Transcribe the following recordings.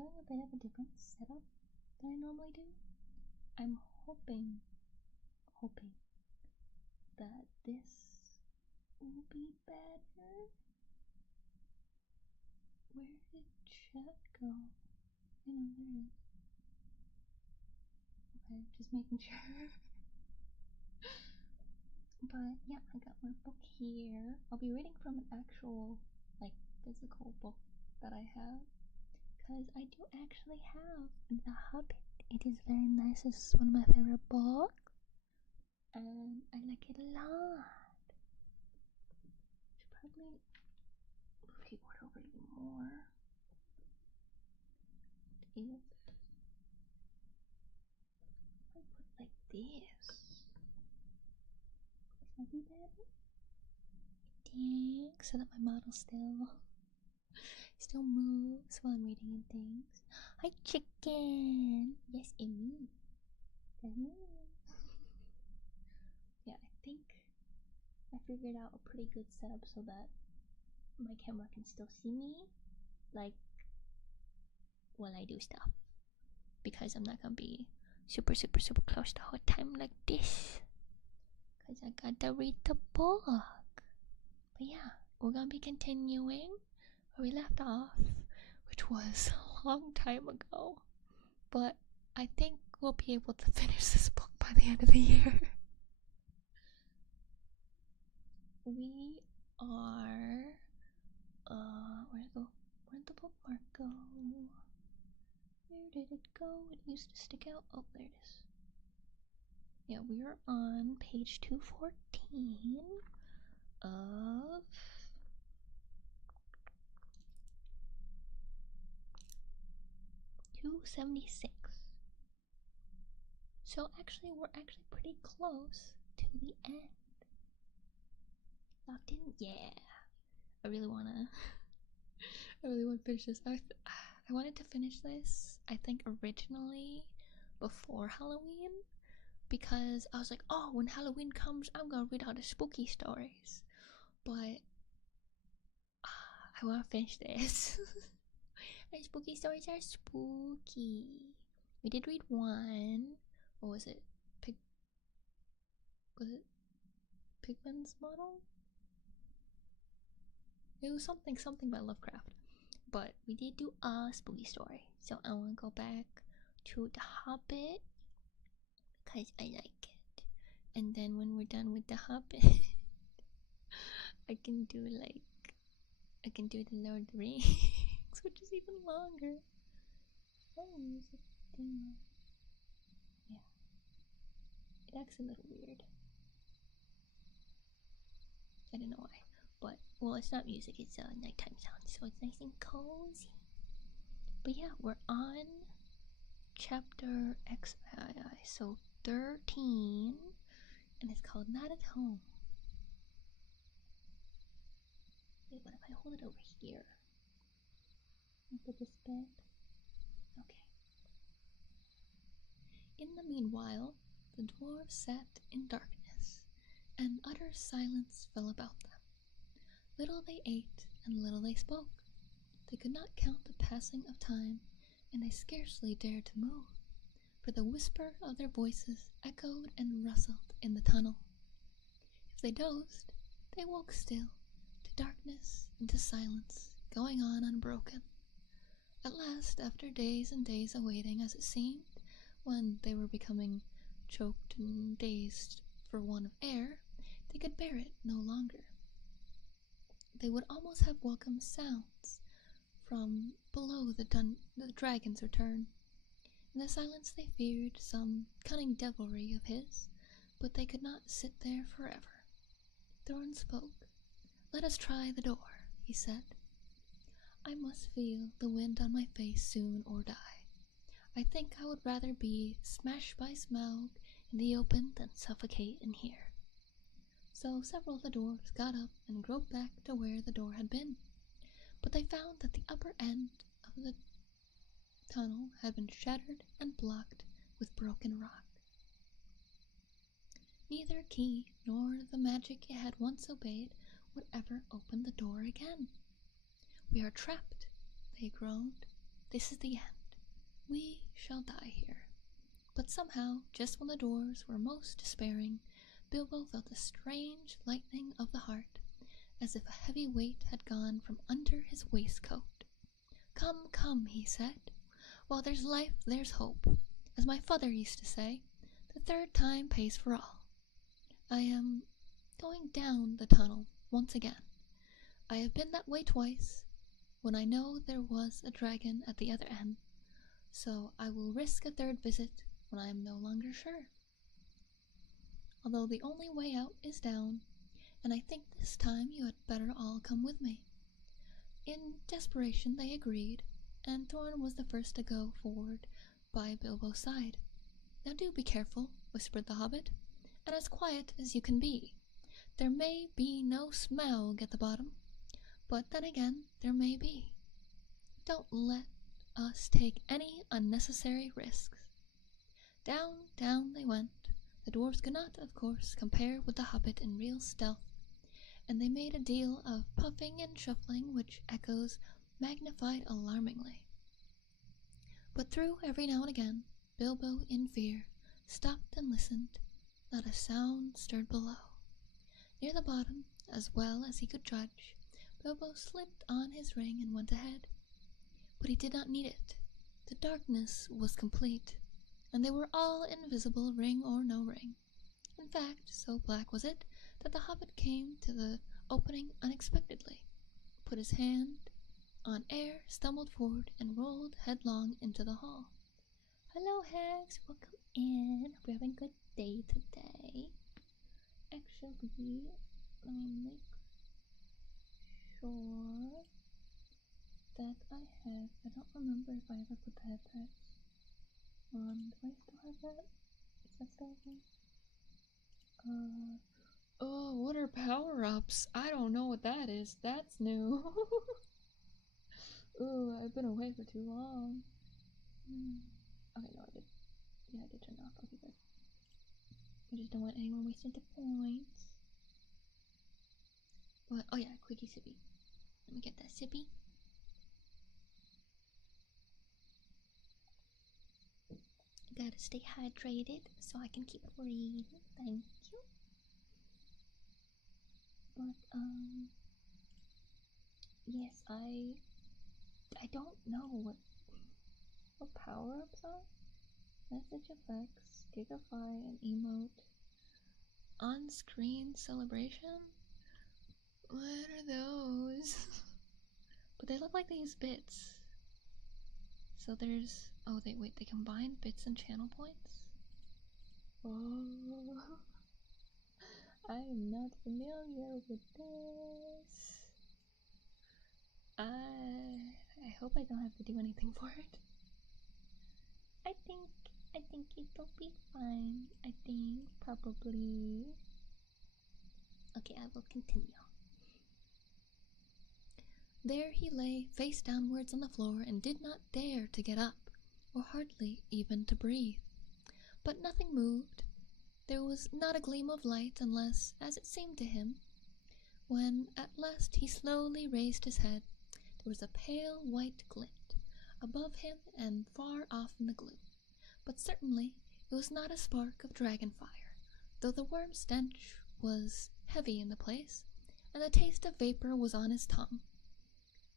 doing a bit of a different setup than I normally do. I'm hoping that this will be better. Where did chat go? I know, there it is. Okay, just making sure. But yeah, I got my book here. I'll be reading from an actual, like, physical book that I have. Because I do actually have The Hobbit. It is very nice. It's one of my favorite books. And I like it a lot. Should probably keyboard over even more. If I put like this, might be better. Dang, so that my model still moves while I'm reading and things. Hi, chicken. Yes, it's me. That's me. Yeah, I think I figured out a pretty good setup so that my camera can still see me, like, while I do stuff. Because I'm not gonna be super close the whole time like this. Because I gotta read the book. But yeah, we're gonna be continuing where we left off, which was a long time ago. But I think we'll be able to finish this book by the end of the year. We are where'd the bookmark go? Where did it go? It used to stick out. Oh, there it is. Yeah, we are on page 214 of 276. So actually, we're actually pretty close to the end. Locked in? Yeah. I really wanna finish this. I wanted to finish this, I think, originally before Halloween, because I was like, oh, when Halloween comes, I'm gonna read all the spooky stories. But I wanna finish this. My spooky stories are spooky. We did read one. What was it? Was it Pigman's Model? It was something by Lovecraft. But we did do a spooky story, so I want to go back to The Hobbit because I like it. And then when we're done with The Hobbit, I can do the Lord of the Rings, which is even longer. Yeah, it acts a little weird. I don't know why, but well, it's not music; it's a nighttime sound, so it's nice and cozy. But yeah, we're on chapter XII, so 13, and it's called Not at Home. Wait, what if I hold it over here? Put this back. Okay. In the meanwhile, the dwarves sat in darkness, and utter silence fell about them. Little they ate, and little they spoke. They could not count the passing of time, and they scarcely dared to move, for the whisper of their voices echoed and rustled in the tunnel. If they dozed, they woke still, to darkness and to silence, going on unbroken. At last, after days and days of waiting, as it seemed, when they were becoming choked and dazed for want of air, they could bear it no longer. They would almost have welcomed sounds from below the dragon's return. In the silence they feared some cunning devilry of his, but they could not sit there forever. Thorn spoke. "Let us try the door," he said. "I must feel the wind on my face soon or die. I think I would rather be smashed by Smaug in the open than suffocate in here." So several of the dwarves got up and groped back to where the door had been, but they found that the upper end of the tunnel had been shattered and blocked with broken rock. Neither key nor the magic it had once obeyed would ever open the door again. "We are trapped," they groaned. This is the end. We shall die here. But somehow, just when the dwarves were most despairing, Bilbo felt a strange lightening of the heart, as if a heavy weight had gone from under his waistcoat. Come, come, he said. While there's life, there's hope. As my father used to say, the third time pays for all. I am going down the tunnel once again. I have been that way twice, when I know there was a dragon at the other end, so I will risk a third visit when I am no longer sure. Although the only way out is down, and I think this time you had better all come with me. In desperation they agreed, and Thorn was the first to go forward by Bilbo's side. Now do be careful, whispered the hobbit, and as quiet as you can be. There may be no Smaug at the bottom, but then again there may be. Don't let us take any unnecessary risks. Down, down they went. The dwarves could not, of course, compare with the hobbit in real stealth, and they made a deal of puffing and shuffling which echoes magnified alarmingly. But through every now and again, Bilbo, in fear, stopped and listened. Not a sound stirred below. Near the bottom, as well as he could judge, Bilbo slipped on his ring and went ahead. But he did not need it. The darkness was complete, and they were all invisible, ring or no ring. In fact, so black was it that the hobbit came to the opening unexpectedly, put his hand on air, stumbled forward, and rolled headlong into the hall. Hello, Hex. Welcome in. Hope you're having a good day today. Actually, let me make sure that I don't remember if I ever put the head patch on. Do I still have that? Is that still okay? Oh, what are power-ups? I don't know what that is. That's new. Ooh, I've been away for too long. Okay, no, I did. Yeah, I did turn it off. Okay, good. I just don't want anyone wasting the points. But, oh yeah, quickie sippy. Let me get that sippy. Gotta stay hydrated so I can keep breathing. Thank you. But, yes, I don't know what power-ups are. Message effects, Gigafy, and emote. On-screen celebration? What are those? But they look like they use bits. So there's... oh, wait, they combine bits and channel points? Oh... I am not familiar with this. I hope I don't have to do anything for it. I think it'll be fine. I think probably. Okay, I will continue. There he lay, face downwards on the floor, and did not dare to get up, or hardly even to breathe. But nothing moved. There was not a gleam of light, unless, as it seemed to him, when at last he slowly raised his head, there was a pale white glint above him and far off in the gloom. But certainly it was not a spark of dragon fire, though the worm stench was heavy in the place, and the taste of vapor was on his tongue.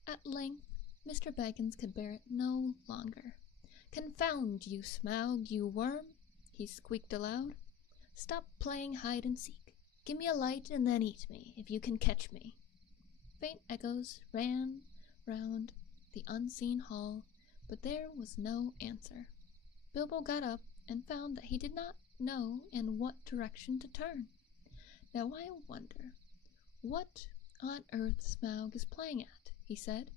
At length Mr. Baggins could bear it no longer. "Confound you, Smaug, you worm!" he squeaked aloud. "Stop playing hide-and-seek. Give me a light and then eat me, if you can catch me." Faint echoes ran round the unseen hall, but there was no answer. Bilbo got up and found that he did not know in what direction to turn. "Now I wonder what on earth Smaug is playing at," he said.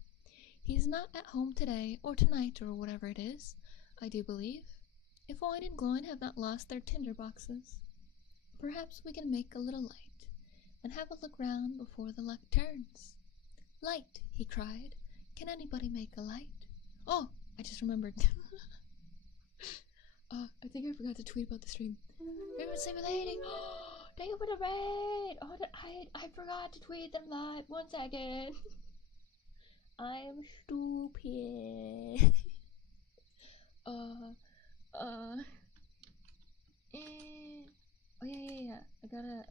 "He's not at home today, or tonight, or whatever it is, I do believe. If Oin and Gloin have not lost their tinder boxes, perhaps we can make a little light, and have a look round before the luck turns." "Light!" he cried. "Can anybody make a light?" Oh, I just remembered. I think I forgot to tweet about the stream. Favorite Save a Lady! Thank you for the raid! Oh, I forgot to tweet them live. 1 second. I am stupid. Oh yeah. I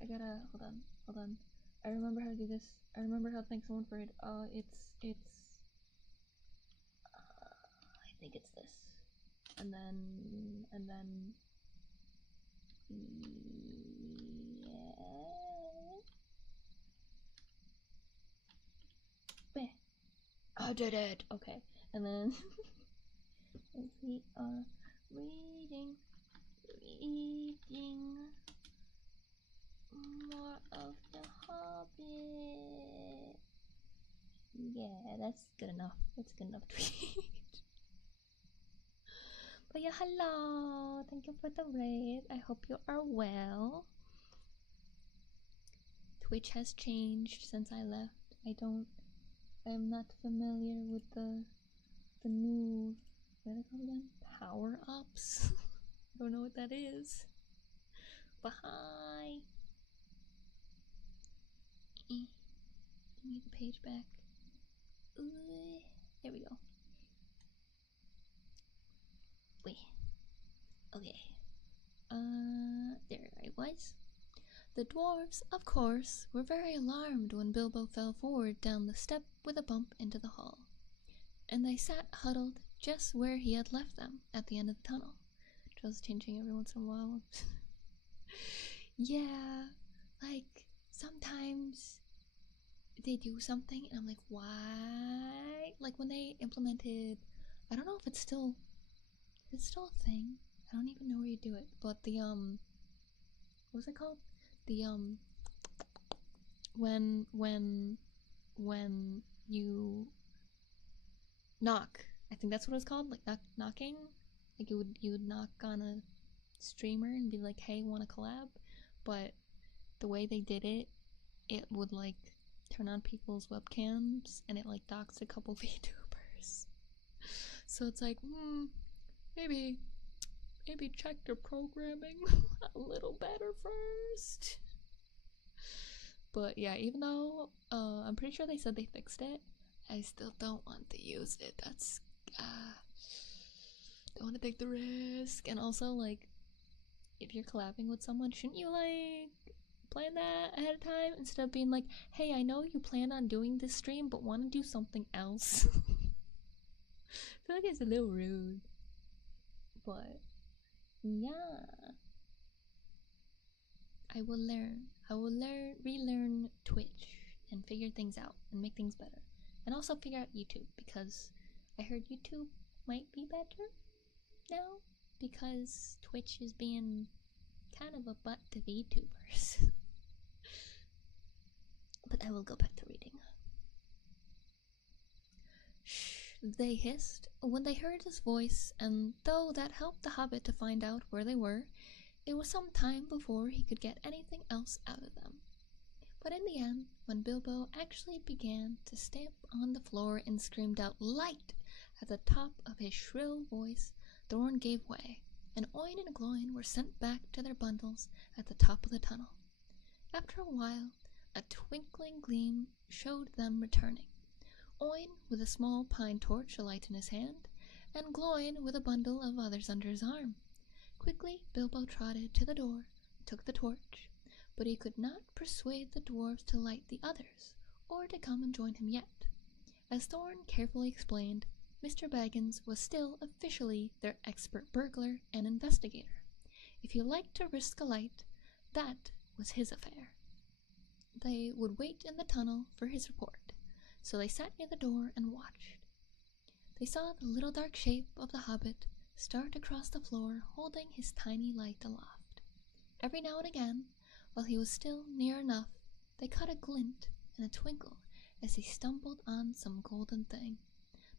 gotta, hold on. I remember how to do this. I remember how to thank someone for it. I think it's this. And then, yeah. I did it! Okay. And then, as we are reading more of the Hobbit. Yeah, that's good enough. That's good enough to read. But yeah, hello. Thank you for the raid. I hope you are well. Twitch has changed since I left. I'm not familiar with the new, what are they called again? Power ups. I don't know what that is. But hi. Give me the page back. There we go. Wait. Okay. There I was. The dwarves, of course, were very alarmed when Bilbo fell forward down the step with a bump into the hall. And they sat huddled just where he had left them at the end of the tunnel. Just changing every once in a while. Yeah, like sometimes they do something and I'm like, why? Like when they implemented, I don't know if it's still a thing. I don't even know where you do it, but the what was it called? The when you knock, I think that's what it's called, like knocking. Like you would knock on a streamer and be like, hey, want to collab? But the way they did it, it would like turn on people's webcams and it like doxed a couple VTubers. So it's like, maybe check their programming a little better first. But yeah, even though I'm pretty sure they said they fixed it, I still don't want to use it. That's don't want to take the risk. And also, like, if you're collabing with someone, shouldn't you like plan that ahead of time instead of being like, hey, I know you plan on doing this stream but want to do something else? I feel like it's a little rude. But yeah, I will relearn Twitch and figure things out and make things better, and also figure out YouTube, because I heard YouTube might be better now because Twitch is being kind of a butt to VTubers. But I will go back to reading. Shh, they hissed when they heard his voice, and though that helped the hobbit to find out where they were, it was some time before he could get anything else out of them. But in the end, when Bilbo actually began to stamp on the floor and screamed out "Light!" at the top of his shrill voice, Thorn gave way, and Oin and Gloin were sent back to their bundles at the top of the tunnel. After a while, a twinkling gleam showed them returning, Oin with a small pine torch alight in his hand, and Gloin with a bundle of others under his arm. Quickly Bilbo trotted to the door, took the torch, but he could not persuade the dwarves to light the others, or to come and join him yet. As Thorn carefully explained, Mr. Baggins was still officially their expert burglar and investigator. If he liked to risk a light, that was his affair. They would wait in the tunnel for his report, so they sat near the door and watched. They saw the little dark shape of the hobbit start across the floor holding his tiny light aloft. Every now and again, while he was still near enough, they caught a glint and a twinkle as he stumbled on some golden thing.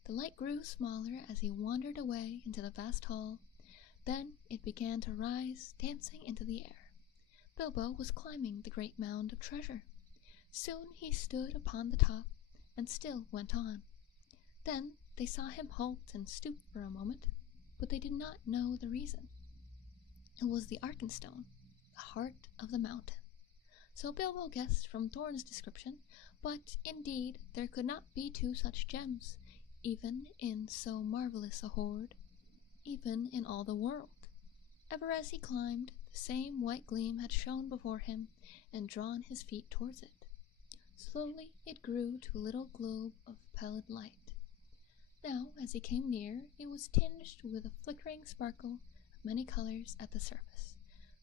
The light grew smaller as he wandered away into the vast hall. Then it began to rise, dancing into the air. Bilbo was climbing the great mound of treasure. Soon he stood upon the top, and still went on. Then they saw him halt and stoop for a moment, but they did not know the reason. It was the Arkenstone, the heart of the mountain. So Bilbo guessed from Thorn's description, but indeed there could not be two such gems, even in so marvelous a hoard. even in all the world. Ever as he climbed, the same white gleam had shone before him and drawn his feet towards it. Slowly it grew to a little globe of pallid light. Now, as he came near, it was tinged with a flickering sparkle of many colors at the surface,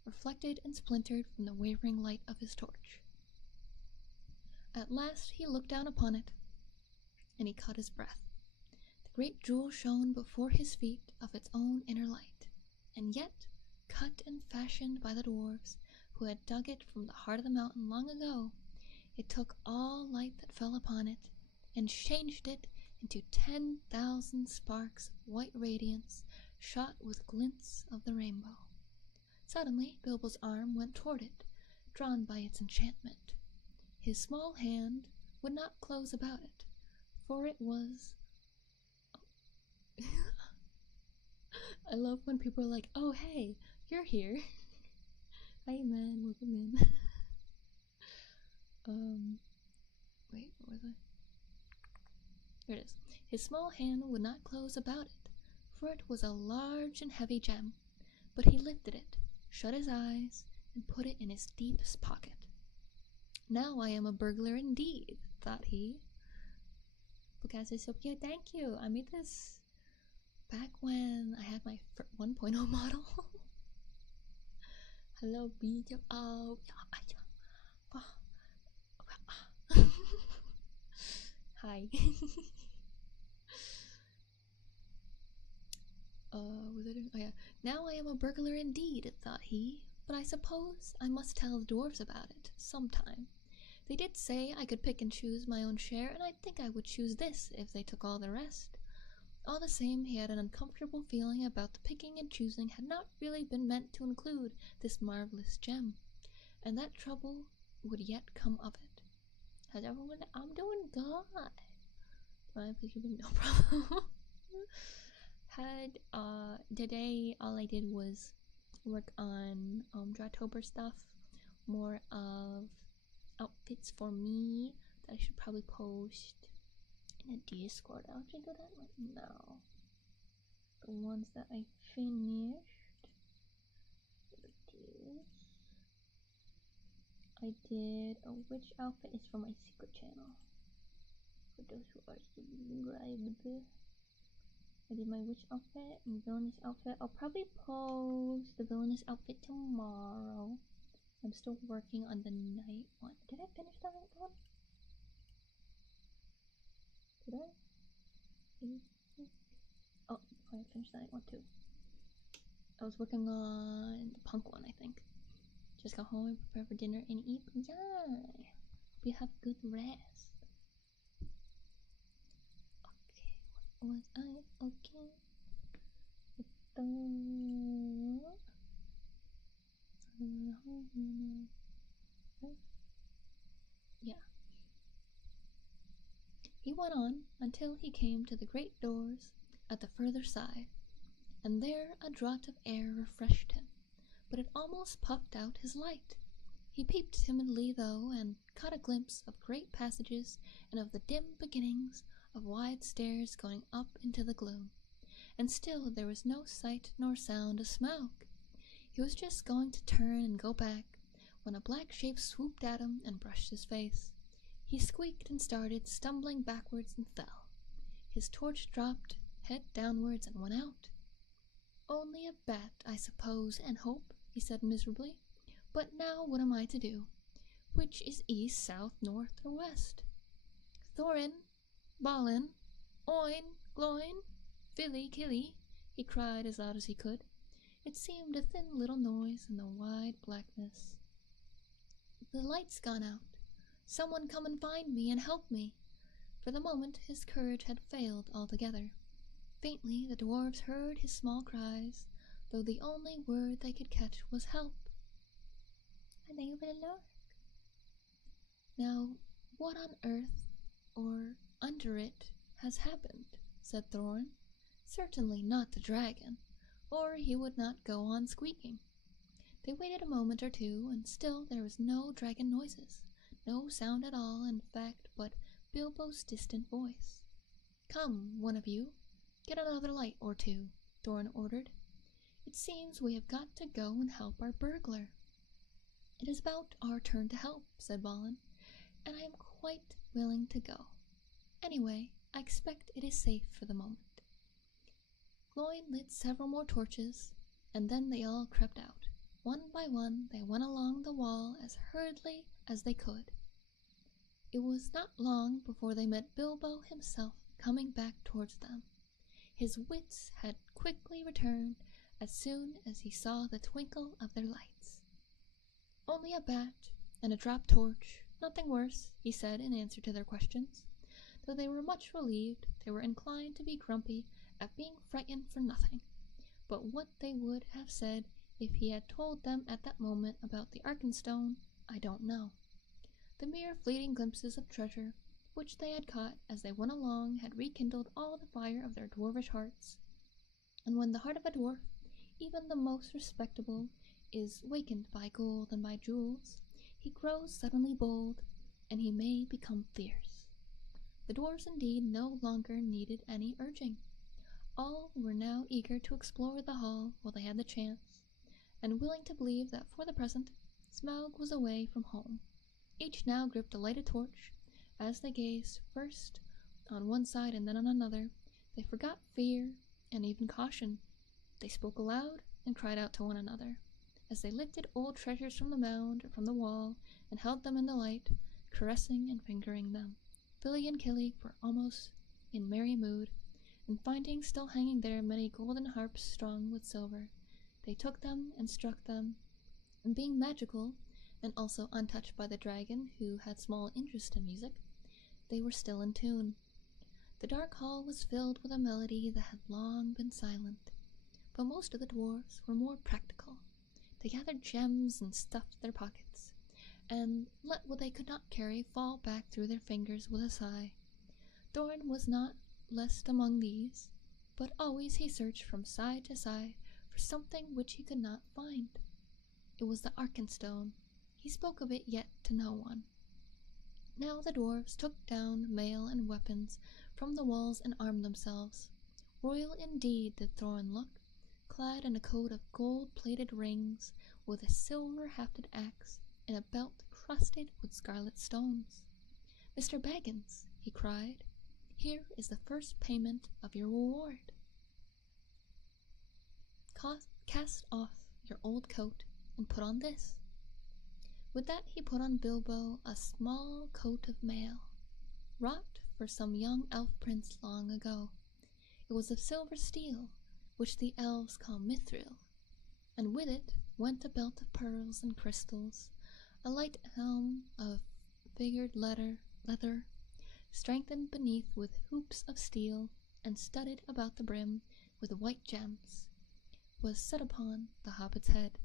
reflected and splintered from the wavering light of his torch. At last he looked down upon it, and he caught his breath. The great jewel shone before his feet of its own inner light, and yet, cut and fashioned by the dwarves who had dug it from the heart of the mountain long ago, it took all light that fell upon it and changed it into 10,000 sparks of white radiance shot with glints of the rainbow. Suddenly Bilbo's arm went toward it, drawn by its enchantment. His small hand would not close about it, for it was... I love when people are like, oh hey, you're here. Hi man, welcome in. Wait, what was I? Here it is. His small hand would not close about it, for it was a large and heavy gem, but he lifted it, shut his eyes, and put it in his deepest pocket. Now I am a burglar indeed, thought he. But guys, it's so cute. Thank you. I made this back when I had my 1.0 model. Hello, video. Oh, hi. Was it? Oh yeah. Now I am a burglar indeed, thought he. But I suppose I must tell the dwarves about it sometime. They did say I could pick and choose my own share, and I think I would choose this if they took all the rest. All the same, he had an uncomfortable feeling about the picking and choosing had not really been meant to include this marvelous gem, and that trouble would yet come of it. How's everyone? I'm doing good. No problem. Today all I did was work on Drawtober stuff, more of outfits for me that I should probably post in a Discord. I'll actually do that right now. The ones that I finished. I did a witch outfit is for my secret channel. For those who are subscribed. I did my witch outfit and villainous outfit. I'll probably post the villainous outfit tomorrow. I'm still working on the night one. Did I finish the night one? Did I? Oh, I finished the night one too. I was working on the punk one, I think. Just got home and prepare for dinner and eat. Yeah! We have good rest. Okay, what was I? Okay. Yeah. He went on until he came to the great doors at the further side, and there a draught of air refreshed him, but it almost puffed out his light. He peeped timidly, though, and caught a glimpse of great passages and of the dim beginnings of wide stairs going up into the gloom. And still there was no sight nor sound of smoke. He was just going to turn and go back, when a black shape swooped at him and brushed his face. He squeaked and started, stumbling backwards, and fell. His torch dropped, head downwards, and went out. Only a bat, I suppose, and hope, he said miserably. But now what am I to do? Which is east, south, north, or west? Thorin, Balin, Oin, Gloin, Filly, Killy, he cried as loud as he could. It seemed a thin little noise in the wide blackness. The light's gone out. Someone come and find me and help me. For the moment his courage had failed altogether. Faintly the dwarves heard his small cries, though the only word they could catch was help. And they were alone. Now, what on earth, or under it, has happened? Said Thorin. Certainly not the dragon, or he would not go on squeaking. They waited a moment or two, and still there was no dragon noises, no sound at all, in fact, but Bilbo's distant voice. Come, one of you, get another light or two. Doran ordered. "It seems we have got to go and help our burglar." "It is about our turn to help," said Balin, "and I am quite willing to go. Anyway, I expect it is safe for the moment." Gloin lit several more torches, and then they all crept out. One by one they went along the wall as hurriedly as they could. It was not long before they met Bilbo himself coming back towards them. His wits had quickly returned as soon as he saw the twinkle of their lights. "Only a bat and a drop torch, nothing worse," he said in answer to their questions. Though they were much relieved, they were inclined to be grumpy at being frightened for nothing. But what they would have said if he had told them at that moment about the Arkenstone, I don't know. The mere fleeting glimpses of treasure which they had caught as they went along had rekindled all the fire of their dwarvish hearts. And when the heart of a dwarf, even the most respectable, is wakened by gold and by jewels, he grows suddenly bold, and he may become fierce. The dwarves indeed no longer needed any urging. All were now eager to explore the hall while they had the chance, and willing to believe that for the present Smaug was away from home. Each now gripped a lighted torch. As they gazed, first on one side and then on another, they forgot fear and even caution. They spoke aloud and cried out to one another. As they lifted old treasures from the mound or from the wall and held them in the light, caressing and fingering them, Billy and Killy were almost in merry mood, and finding still hanging there many golden harps strung with silver, they took them and struck them, and being magical, and also untouched by the dragon, who had small interest in music, they were still in tune. The dark hall was filled with a melody that had long been silent, but most of the dwarves were more practical. They gathered gems and stuffed their pockets, and let what they could not carry fall back through their fingers with a sigh. Doran was not least among these, but always he searched from side to side for something which he could not find. It was the Arkenstone. He spoke of it yet to no one. Now the dwarves took down mail and weapons from the walls and armed themselves. Royal indeed did Thorin look, clad in a coat of gold-plated rings, with a silver-hafted axe and a belt crusted with scarlet stones. "Mr. Baggins," he cried, "here is the first payment of your reward. Cast off your old coat and put on this." With that he put on Bilbo a small coat of mail, wrought for some young elf prince long ago. It was of silver steel, which the elves call mithril, and with it went a belt of pearls and crystals, a light helm of figured leather, strengthened beneath with hoops of steel, and studded about the brim with white gems, was set upon the hobbit's head.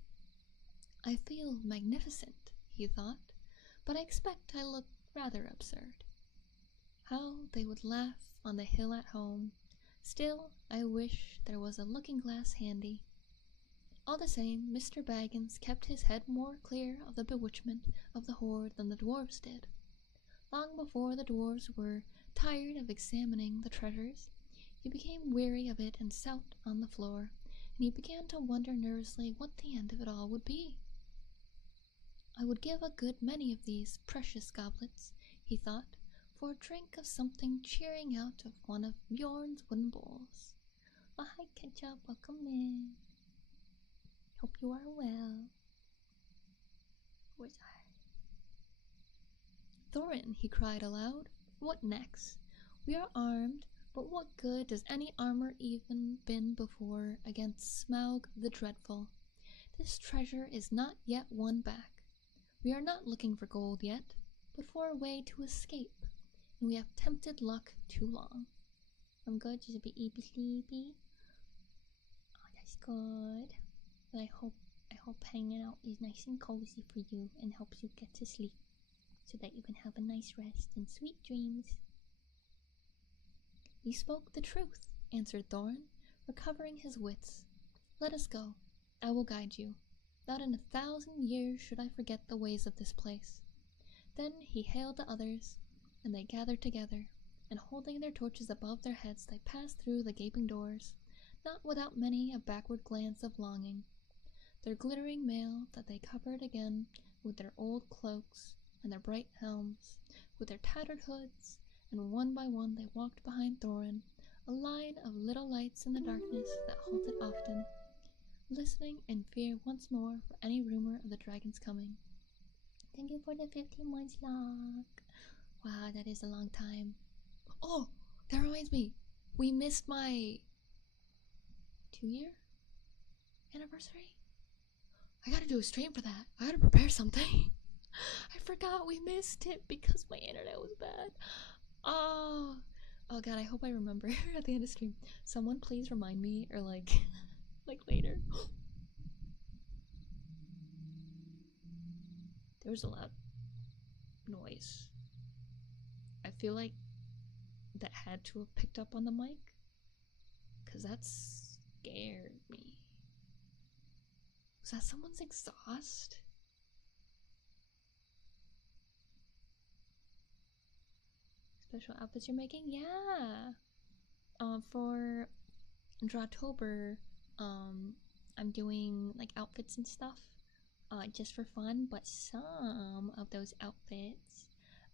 "I feel magnificent," he thought, "but I expect I look rather absurd." How they would laugh on the hill at home. Still, I wish there was a looking-glass handy. All the same, Mr. Baggins kept his head more clear of the bewitchment of the hoard than the dwarves did. Long before the dwarves were tired of examining the treasures, he became weary of it and sat on the floor, and he began to wonder nervously what the end of it all would be. "I would give a good many of these precious goblets," he thought, "for a drink of something cheering out of one of Bjorn's wooden bowls. Oh, hi, Ketchup, welcome in. Hope you are well. Where's I? Thorin," he cried aloud, "what next? We are armed, but what good does any armor even been before against Smaug the Dreadful? This treasure is not yet won back. We are not looking for gold yet, but for a way to escape, and we have tempted luck too long." "I'm good, just a bit sleepy. Oh, that's good. I hope hanging out is nice and cozy for you and helps you get to sleep, so that you can have a nice rest and sweet dreams." "You spoke the truth," answered Thorin, recovering his wits. "Let us go. I will guide you. Not in 1,000 years should I forget the ways of this place." Then he hailed the others, and they gathered together, and holding their torches above their heads they passed through the gaping doors, not without many a backward glance of longing. Their glittering mail that they covered again with their old cloaks and their bright helms, with their tattered hoods, and one by one they walked behind Thorin, a line of little lights in the darkness that halted often, listening in fear once more for any rumor of the dragon's coming. Thank you for the 15 months lock. Wow, that is a long time. Oh, that reminds me. We missed my 2-year anniversary. I gotta do a stream for that. I gotta prepare something. I forgot we missed it because my internet was bad. Oh god, I hope I remember at the end of stream. Someone please remind me, or like later. There was a loud noise. I feel like that had to have picked up on the mic, because that scared me. Was that someone's exhaust? Special outfits you're making? Yeah. For Drawtober, I'm doing like outfits and stuff, just for fun. But some of those outfits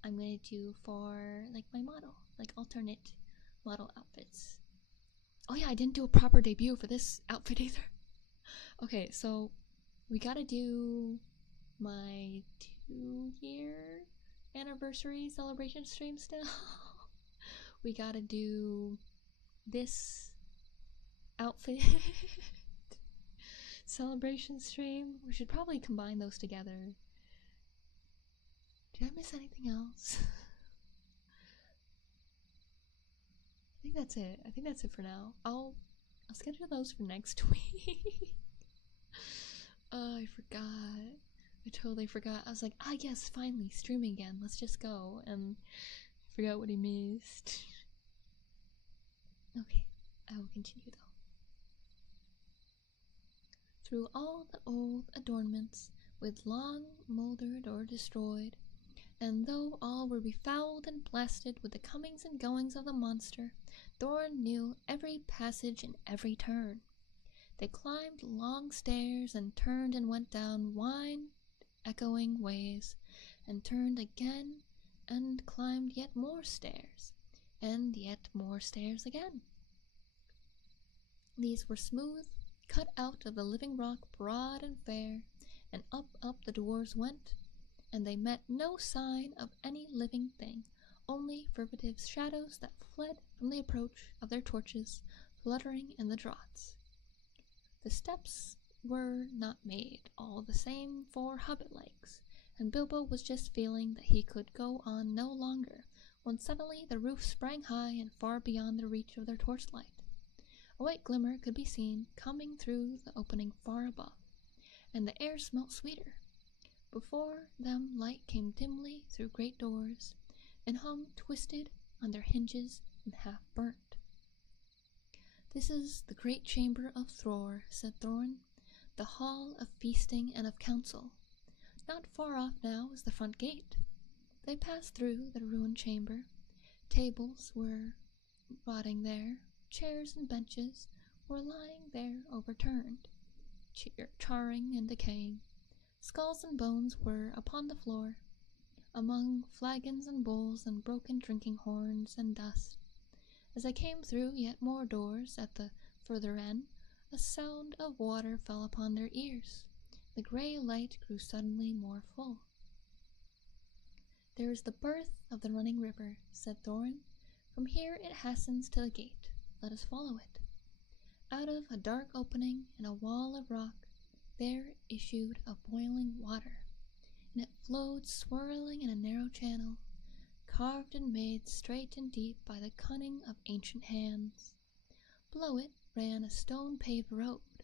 I'm gonna do for like my model, like alternate model outfits. Oh yeah, I didn't do a proper debut for this outfit either. Okay, so we gotta do my 2-year anniversary celebration stream still. We gotta do this outfit celebration stream. We should probably combine those together. Did I miss anything else? I think that's it. I think that's it for now. I'll schedule those for next week. Oh, I forgot. I totally forgot. I was like, yes, finally, streaming again. Let's just go. And I forgot what he missed. Okay, I will continue though. Through all the old adornments, with long mouldered or destroyed, and though all were befouled and blasted with the comings and goings of the monster, Thorin knew every passage and every turn. They climbed long stairs and turned and went down wide, echoing ways, and turned again and climbed yet more stairs, and yet more stairs again. These were smooth, cut out of the living rock, broad and fair, and up the dwarves went, and they met no sign of any living thing, only furtive shadows that fled from the approach of their torches, fluttering in the draughts. The steps were not made all the same for hobbit legs, and Bilbo was just feeling that he could go on no longer, when suddenly the roof sprang high and far beyond the reach of their torchlight. A white glimmer could be seen coming through the opening far above, and the air smelt sweeter. Before them light came dimly through great doors, and hung twisted on their hinges and half burnt. "This is the great chamber of Thror," said Thorin, "the hall of feasting and of council. Not far off now is the front gate." They passed through the ruined chamber. Tables were rotting there, chairs and benches were lying there overturned, charring and decaying. Skulls and bones were upon the floor, among flagons and bowls and broken drinking horns and dust. As they came through yet more doors at the further end, a sound of water fell upon their ears. The grey light grew suddenly more full. "There is the birth of the running river," said Thorin. "From here it hastens to the gate. Let us follow it." Out of a dark opening in a wall of rock there issued a boiling water, and it flowed swirling in a narrow channel, carved and made straight and deep by the cunning of ancient hands. Below it ran a stone-paved road,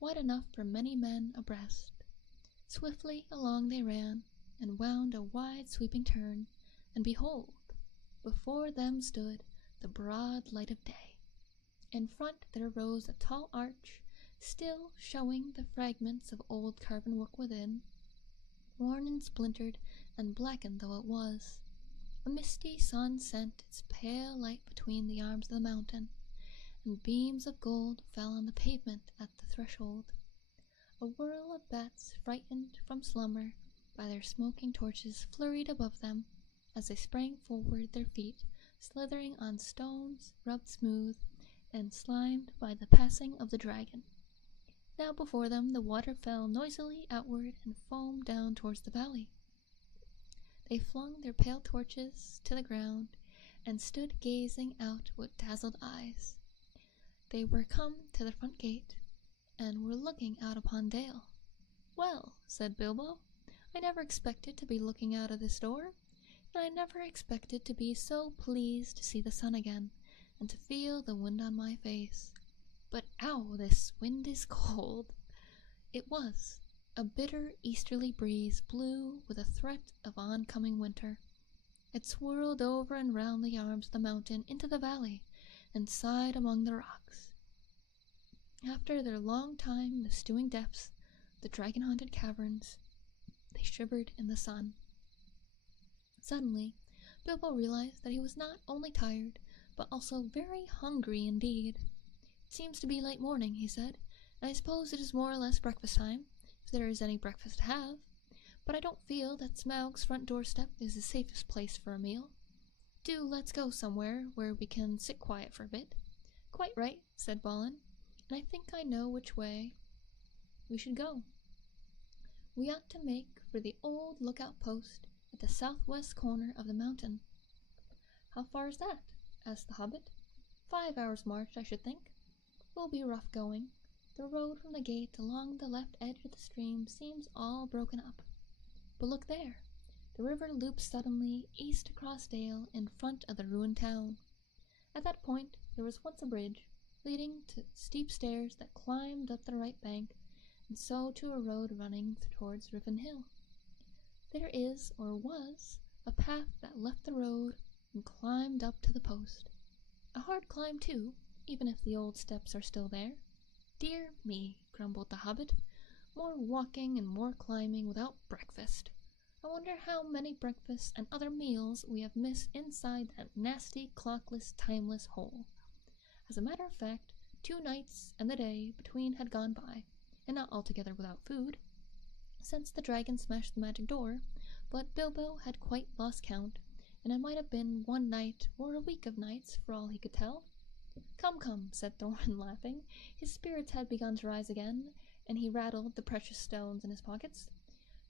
wide enough for many men abreast. Swiftly along they ran, and wound a wide sweeping turn, and behold, before them stood the broad light of day. In front there rose a tall arch, still showing the fragments of old carven work within, worn and splintered and blackened though it was. A misty sun sent its pale light between the arms of the mountain, and beams of gold fell on the pavement at the threshold. A whirl of bats, frightened from slumber by their smoking torches, flurried above them as they sprang forward, their feet slithering on stones rubbed smooth and slimed by the passing of the dragon. Now before them the water fell noisily outward and foamed down towards the valley. They flung their pale torches to the ground and stood gazing out with dazzled eyes. They were come to the front gate and were looking out upon Dale. "Well," said Bilbo, "I never expected to be looking out of this door, and I never expected to be so pleased to see the sun again, and to feel the wind on my face. But ow, this wind is cold." It was. A bitter easterly breeze blew with a threat of oncoming winter. It swirled over and round the arms of the mountain into the valley, and sighed among the rocks. After their long time in the stewing depths, the dragon-haunted caverns, they shivered in the sun. Suddenly, Bilbo realized that he was not only tired, but also very hungry indeed. "It seems to be late morning," he said, "and I suppose it is more or less breakfast time, if there is any breakfast to have. But I don't feel that Smaug's front doorstep is the safest place for a meal. Do let's go somewhere where we can sit quiet for a bit." "Quite right," said Balin, "and I think I know which way we should go. We ought to make for the old lookout post at the southwest corner of the mountain." "How far is that?" asked the hobbit. 5 hours' march, I should think. Will be rough going. The road from the gate along the left edge of the stream seems all broken up. But look there! The river loops suddenly east across Dale in front of the ruined town. At that point there was once a bridge, leading to steep stairs that climbed up the right bank, and so to a road running towards Riven Hill. There is, or was, a path that left the road and climbed up to the post. A hard climb, too, even if the old steps are still there. "Dear me," grumbled the hobbit, "more walking and more climbing without breakfast. I wonder how many breakfasts and other meals we have missed inside that nasty, clockless, timeless hole." As a matter of fact, 2 nights and the day between had gone by, and not altogether without food, since the dragon smashed the magic door, but Bilbo had quite lost count, and it might have been 1 night or a week of nights for all he could tell. "Come, come," said Thorin, laughing. His spirits had begun to rise again, and he rattled the precious stones in his pockets.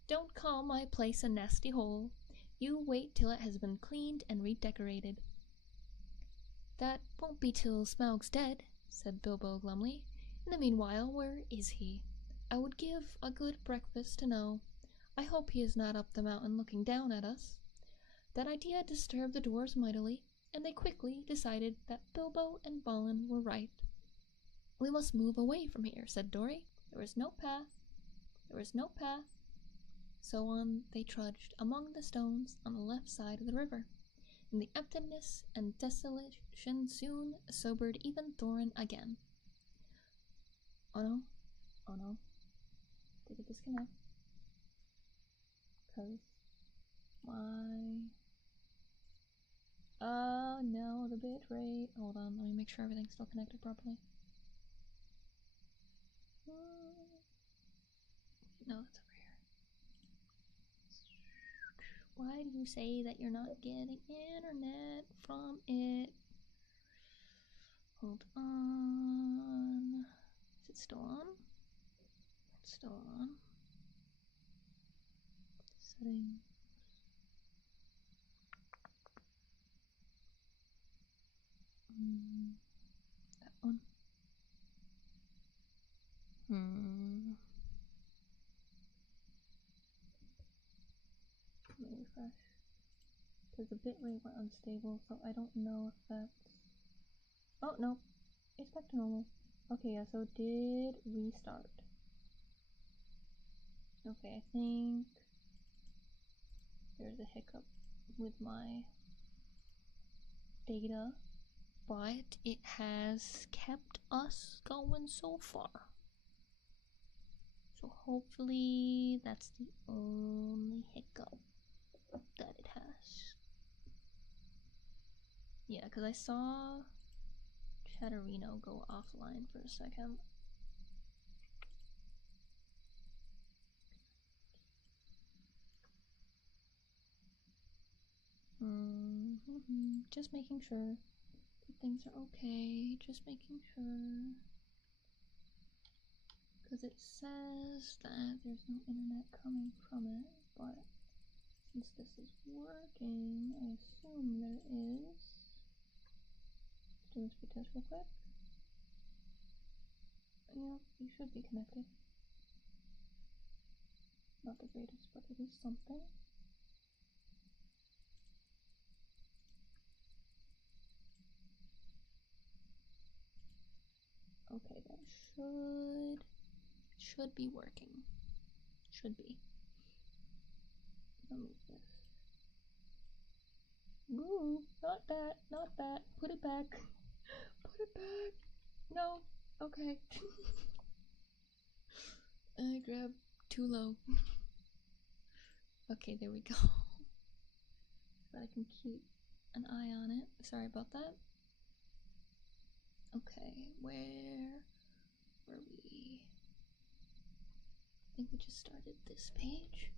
"Don't call my place a nasty hole. You wait till it has been cleaned and redecorated." "That won't be till Smaug's dead," said Bilbo glumly. "In the meanwhile, where is he? I would give a good breakfast to know. I hope he is not up the mountain looking down at us." That idea disturbed the dwarves mightily, and they quickly decided that Bilbo and Balin were right. "We must move away from here," said Dori. There was no path. So on they trudged among the stones on the left side of the river, and the emptiness and desolation soon sobered even Thorin again. Oh no, did it disconnect? Cause oh no, the bit rate. Hold on, let me make sure everything's still connected properly. No, that's over here. Why do you say that you're not getting internet from it? Hold on. Is it still on? It's still on. Settings. That one. Let me refresh. Because the bitrate went unstable, so I don't know if that's... Oh, no. It's back to normal. Okay, yeah, so it did restart. Okay, I think there's a hiccup with my data, but it has kept us going so far. So hopefully that's the only hiccup that it has. Yeah, because I saw Katarino go offline for a second. Just making sure that things are okay. Just making sure. Because it says that there's no internet coming from it, but since this is working, I assume there is. Let's do a speed test real quick. Yep, you should be connected. Not the greatest, but it is something. Okay, that should be working. Should be. Let me move this. Ooh, not that, not that. Put it back. Put it back. No. Okay. I grabbed too low. Okay, there we go. So I can keep an eye on it. Sorry about that. Okay, where were we? I think we just started this page.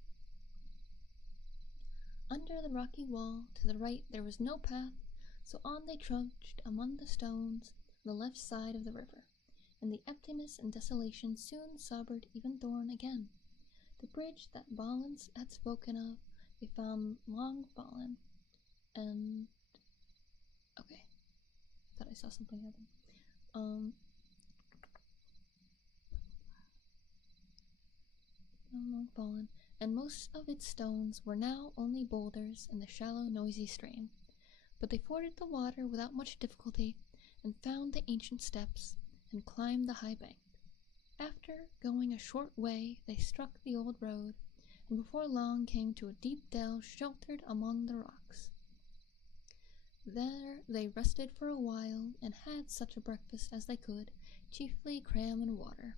Under the rocky wall, to the right there was no path, so on they trudged among the stones on the left side of the river, and the emptiness and desolation soon sobered even Thorn again. The bridge that Balin had spoken of they found long fallen, and okay, I thought I saw something happen. Long fallen, and most of its stones were now only boulders in the shallow, noisy stream. But they forded the water without much difficulty, and found the ancient steps, and climbed the high bank. After going a short way, they struck the old road, and before long came to a deep dell sheltered among the rocks. There they rested for a while, and had such a breakfast as they could, chiefly cram and water.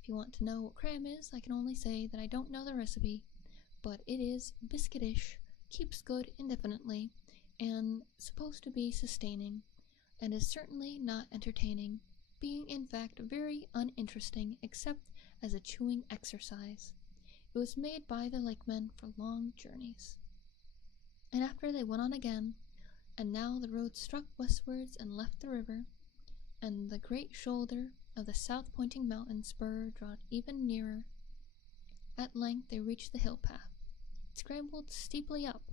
If you want to know what cram is, I can only say that I don't know the recipe, but it is biscuitish, keeps good indefinitely, and supposed to be sustaining, and is certainly not entertaining, being in fact very uninteresting except as a chewing exercise. It was made by the Lakemen for long journeys. And after they went on again, and now the road struck westwards and left the river, and the great shoulder of the south-pointing mountain spur drawn even nearer. At length they reached the hill path. It scrambled steeply up,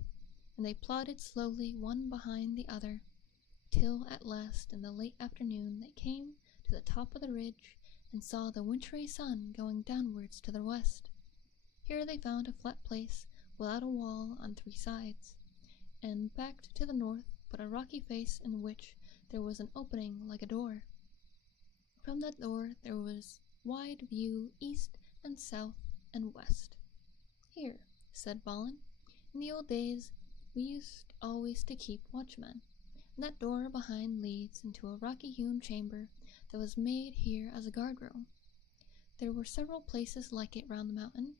and they plodded slowly one behind the other, till at last in the late afternoon they came to the top of the ridge and saw the wintry sun going downwards to the west. Here they found a flat place without a wall on three sides, and backed to the north but a rocky face in which there was an opening like a door. From that door there was wide view east and south and west. Here, said Balin, in the old days we used always to keep watchmen, and that door behind leads into a rocky-hewn chamber that was made here as a guard-room. There were several places like it round the mountain,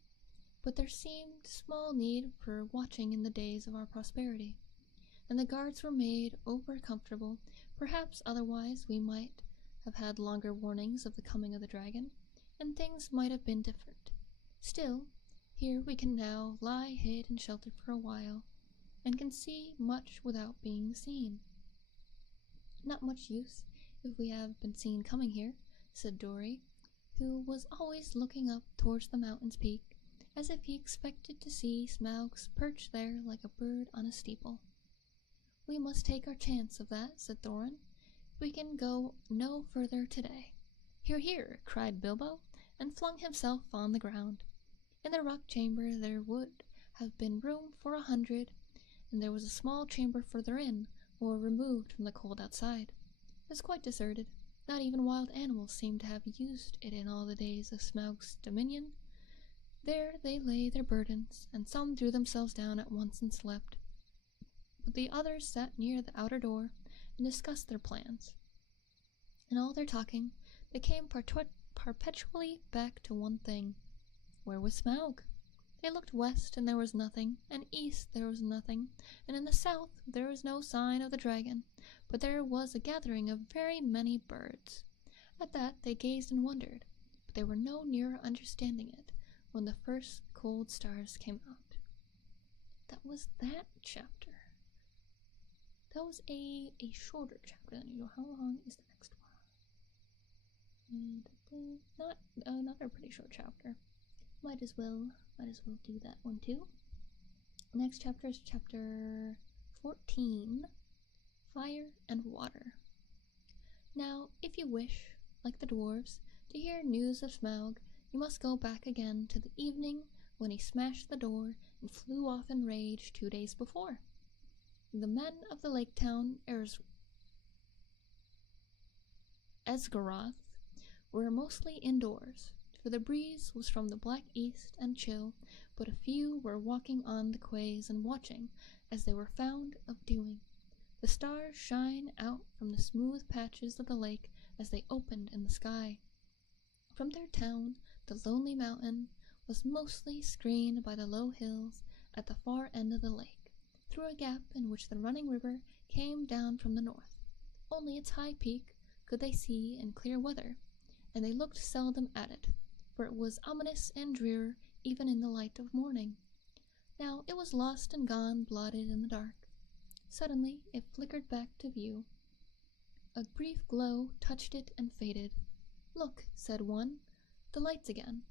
but there seemed small need for watching in the days of our prosperity, and the guards were made over-comfortable. Perhaps otherwise we might have had longer warnings of the coming of the dragon, and things might have been different. Still, here we can now lie hid and sheltered for a while, and can see much without being seen. Not much use if we have been seen coming here, said Dorry, who was always looking up towards the mountain's peak, as if he expected to see Smaugs perched there like a bird on a steeple. We must take our chance of that, said Thorin. We can go no further today. Hear, hear, cried Bilbo, and flung himself on the ground. In the rock chamber there would have been room for 100, and there was a small chamber further in, more removed from the cold outside. It was quite deserted. Not even wild animals seemed to have used it in all the days of Smaug's dominion. There they lay their burdens, and some threw themselves down at once and slept. But the others sat near the outer door and discussed their plans. In all their talking, they came perpetually back to one thing. Where was Smaug? They looked west, and there was nothing, and east there was nothing, and in the south there was no sign of the dragon, but there was a gathering of very many birds. At that they gazed and wondered, but they were no nearer understanding it when the first cold stars came out. That was that chapter. That was a shorter chapter than usual. How long is the next one? Not another pretty short chapter. Might as well do that one too. Next chapter is chapter 14, Fire and Water. Now, if you wish, like the dwarves, to hear news of Smaug, you must go back again to the evening when he smashed the door and flew off in rage 2 days before. The men of the lake town Esgaroth were mostly indoors, for the breeze was from the black east and chill, but a few were walking on the quays and watching, as they were fond of doing. The stars shine out from the smooth patches of the lake as they opened in the sky. From their town, the lonely mountain was mostly screened by the low hills at the far end of the lake, through a gap in which the running river came down from the north. Only its high peak could they see in clear weather, and they looked seldom at it, for it was ominous and drear even in the light of morning. Now it was lost and gone, blotted in the dark. Suddenly it flickered back to view. A brief glow touched it and faded. "Look," said one, "the lights again.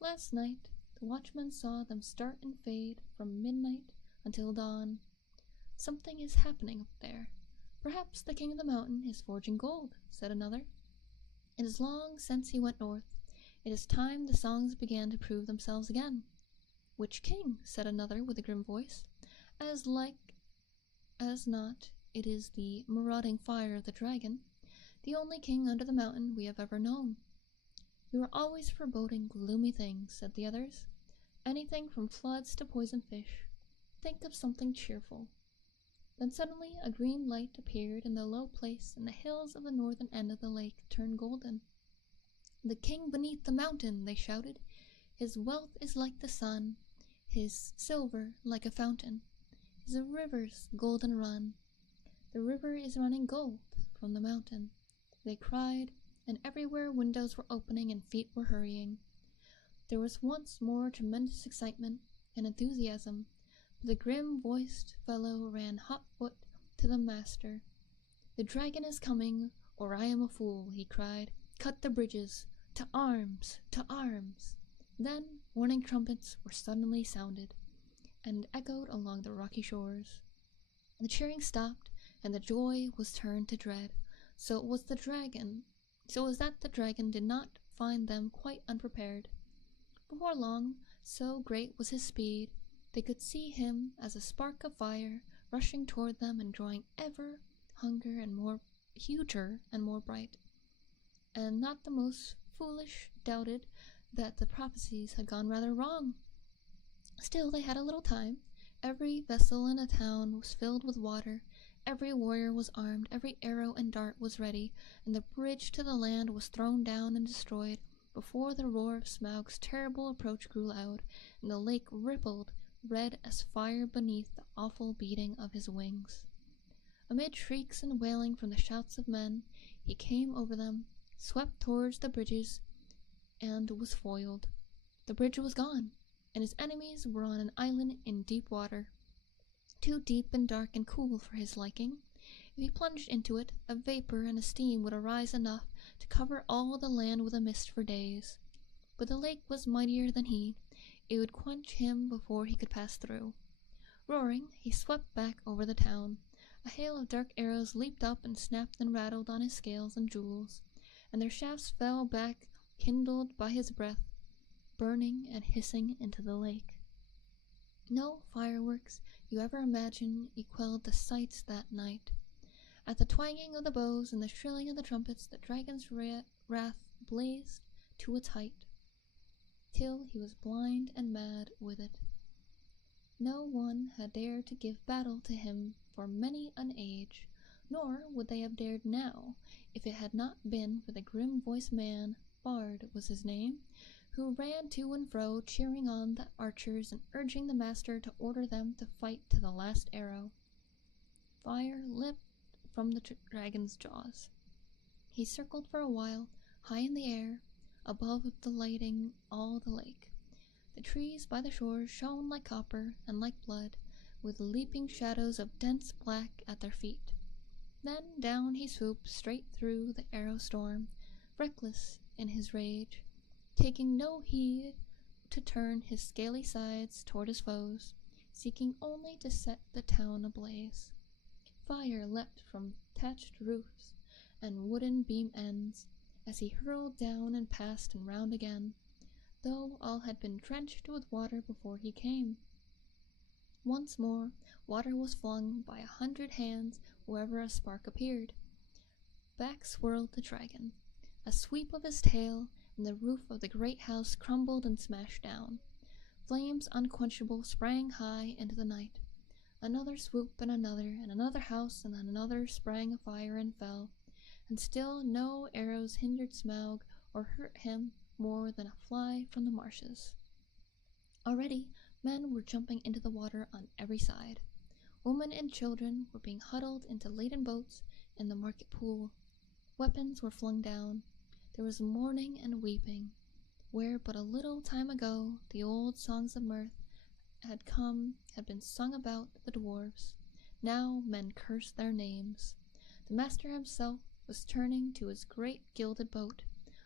Last night the watchman saw them start and fade from midnight until dawn. Something is happening up there. Perhaps the king of the mountain is forging gold," said another. "It is long since he went north. It is time the songs began to prove themselves again." "Which king?" said another with a grim voice. "As like as not, it is the marauding fire of the dragon, the only king under the mountain we have ever known." "You are always foreboding gloomy things," said the others. "Anything from floods to poison fish. Think of something cheerful." Then suddenly a green light appeared in the low place, and the hills of the northern end of the lake turned golden. "The king beneath the mountain!" they shouted. "His wealth is like the sun, his silver like a fountain, his rivers golden run. The river is running gold from the mountain," they cried, and everywhere windows were opening and feet were hurrying. There was once more tremendous excitement and enthusiasm. The grim-voiced fellow ran hot-foot to the master. "The dragon is coming, or I am a fool," he cried. "Cut the bridges! To arms! To arms!" Then warning trumpets were suddenly sounded, and echoed along the rocky shores. The cheering stopped, and the joy was turned to dread. So it was that the dragon did not find them quite unprepared. Before long, so great was his speed, they could see him as a spark of fire rushing toward them and growing ever huger and more bright. And not the most foolish doubted that the prophecies had gone rather wrong. Still they had a little time. Every vessel in the town was filled with water, every warrior was armed, every arrow and dart was ready, and the bridge to the land was thrown down and destroyed before the roar of Smaug's terrible approach grew loud, and the lake rippled red as fire beneath the awful beating of his wings. Amid shrieks and wailing from the shouts of men, he came over them, swept towards the bridges, and was foiled. The bridge was gone, and his enemies were on an island in deep water, too deep and dark and cool for his liking. If he plunged into it, a vapor and a steam would arise enough to cover all the land with a mist for days. But the lake was mightier than he. It would quench him before he could pass through. Roaring, he swept back over the town. A hail of dark arrows leaped up and snapped and rattled on his scales and jewels, and their shafts fell back, kindled by his breath, burning and hissing into the lake. No fireworks you ever imagined equaled the sights that night. At the twanging of the bows and the shrilling of the trumpets, the dragon's wrath blazed to its height, till he was blind and mad with it. No one had dared to give battle to him for many an age, nor would they have dared now, if it had not been for the grim-voiced man, Bard was his name, who ran to and fro, cheering on the archers and urging the master to order them to fight to the last arrow. Fire leapt from the dragon's jaws. He circled for a while, high in the air, above the lighting all the lake. The trees by the shore shone like copper and like blood, with leaping shadows of dense black at their feet. Then down he swooped straight through the arrow storm, reckless in his rage, taking no heed to turn his scaly sides toward his foes, seeking only to set the town ablaze. Fire leapt from thatched roofs and wooden beam ends as he hurled down and passed and round again, though all had been drenched with water before he came. Once more, water was flung by 100 hands wherever a spark appeared. Back swirled the dragon. A sweep of his tail, and the roof of the great house crumbled and smashed down. Flames unquenchable sprang high into the night. Another swoop and another house and another sprang afire and fell, and still no arrows hindered Smaug or hurt him more than a fly from the marshes. Already men were jumping into the water on every side. Women and children were being huddled into laden boats in the market pool. Weapons were flung down. There was mourning and weeping. Where but a little time ago the old songs of mirth had been sung about the dwarves, now men cursed their names. The master himself was turning to his great gilded boat,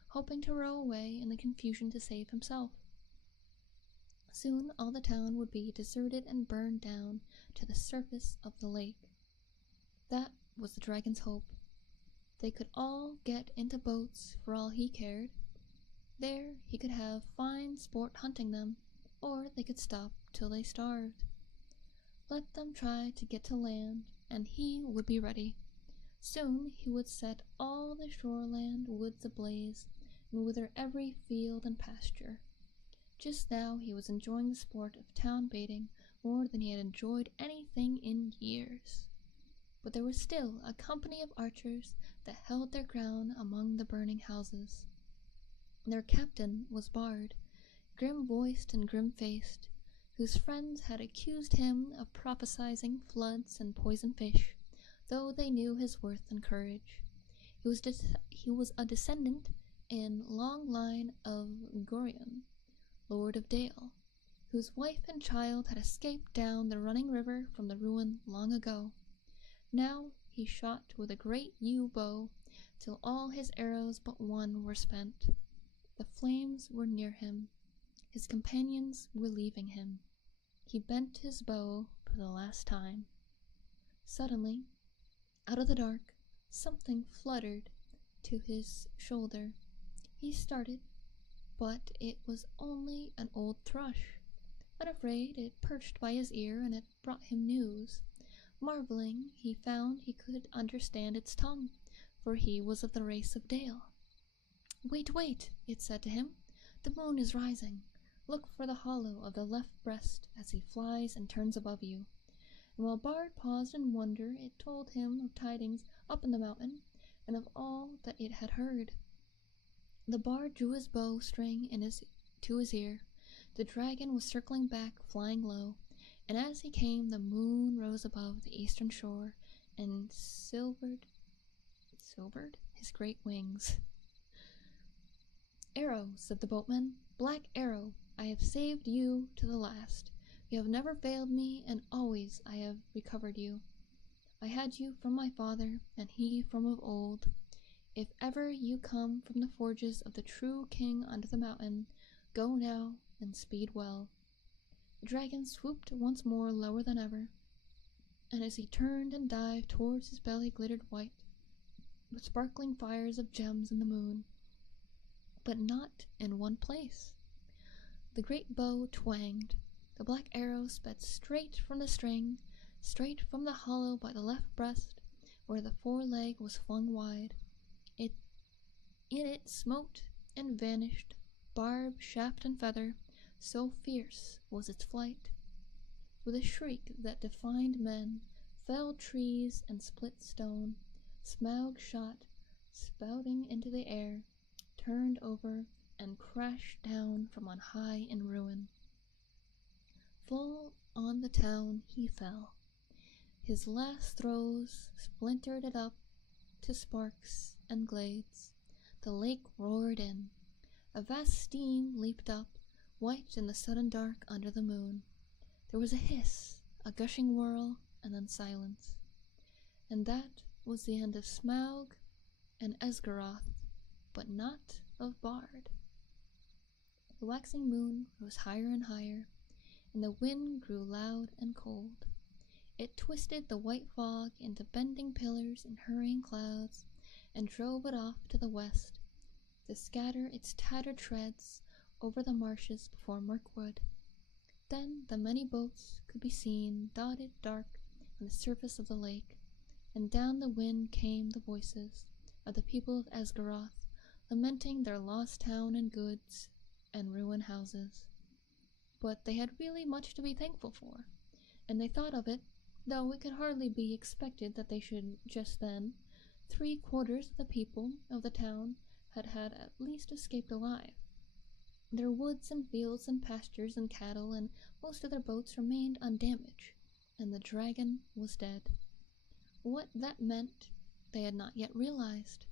hoping to row away in the confusion to save himself. Soon all the town would be deserted and burned down to the surface of the lake. That was the dragon's hope. They could all get into boats for all he cared. There he could have fine sport hunting them, or they could stop till they starved. Let them try to get to land, and he would be ready. Soon he would set all the shoreland woods ablaze, and wither every field and pasture. Just now he was enjoying the sport of town baiting more than he had enjoyed anything in years. But there was still a company of archers that held their ground among the burning houses. Their captain was Bard, grim-voiced and grim-faced, whose friends had accused him of prophesizing floods and poisoned fish, though they knew his worth and courage. He was a descendant in long line of Gorion, Lord of Dale, whose wife and child had escaped down the running river from the ruin long ago. Now he shot with a great yew bow till all his arrows but one were spent. The flames were near him. His companions were leaving him. He bent his bow for the last time. Suddenly, out of the dark, something fluttered to his shoulder. He started, but it was only an old thrush. Unafraid, it perched by his ear, and it brought him news. Marveling, he found he could understand its tongue, for he was of the race of Dale. "Wait, wait," it said to him. "The moon is rising. Look for the hollow of the left breast as he flies and turns above you." And while Bard paused in wonder, it told him of tidings up in the mountain, and of all that it had heard. The Bard drew his bow string to his ear. The dragon was circling back, flying low, and as he came the moon rose above the eastern shore and silvered his great wings. "Arrow," said the boatman, "Black Arrow, I have saved you to the last. You have never failed me, and always I have recovered you. I had you from my father, and he from of old. If ever you come from the forges of the true king under the mountain, go now and speed well." The dragon swooped once more lower than ever, and as he turned and dived towards his belly glittered white, with sparkling fires of gems in the moon. But not in one place. The great bow twanged. The black arrow sped straight from the string, straight from the hollow by the left breast, where the foreleg was flung wide. In it smote and vanished, barb, shaft, and feather, so fierce was its flight. With a shriek that defied men, felled trees, and split stone, Smaug shot, spouting into the air, turned over, and crashed down from on high in ruin. Full on the town he fell. His last throws splintered it up to sparks and glades. The lake roared in. A vast steam leaped up, white in the sudden dark under the moon. There was a hiss, a gushing whirl, and then silence. And that was the end of Smaug and Esgaroth, but not of Bard. The waxing moon rose higher and higher, and the wind grew loud and cold. It twisted the white fog into bending pillars and hurrying clouds, and drove it off to the west, to scatter its tattered shreds over the marshes before Mirkwood. Then the many boats could be seen dotted dark on the surface of the lake, and down the wind came the voices of the people of Esgaroth, lamenting their lost town and goods and ruined houses. But they had really much to be thankful for, and they thought of it, though it could hardly be expected that they should just then. 3/4 of the people of the town had at least escaped alive. Their woods and fields and pastures and cattle and most of their boats remained undamaged, and the dragon was dead. What that meant they had not yet realized.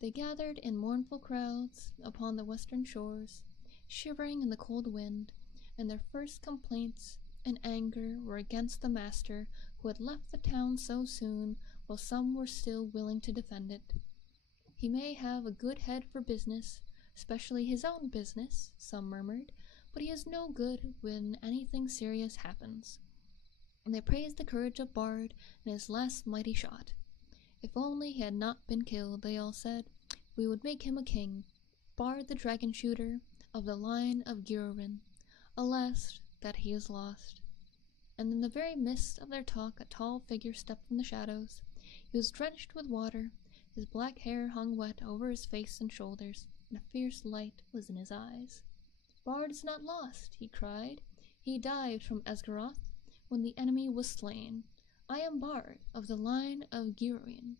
They gathered in mournful crowds upon the western shores, shivering in the cold wind, and their first complaints and anger were against the master who had left the town so soon, while some were still willing to defend it. He may have a good head for business, especially his own business, some murmured, but he is no good when anything serious happens. And they praised the courage of Bard and his last mighty shot. If only he had not been killed, they all said, we would make him a king, Bard the dragon shooter of the line of Gyrowin. Alas, that he is lost. And in the very midst of their talk a tall figure stepped from the shadows. He was drenched with water, his black hair hung wet over his face and shoulders, and a fierce light was in his eyes. Bard is not lost, he cried. He dived from Esgaroth when the enemy was slain. I am Bard of the line of Gyrowin.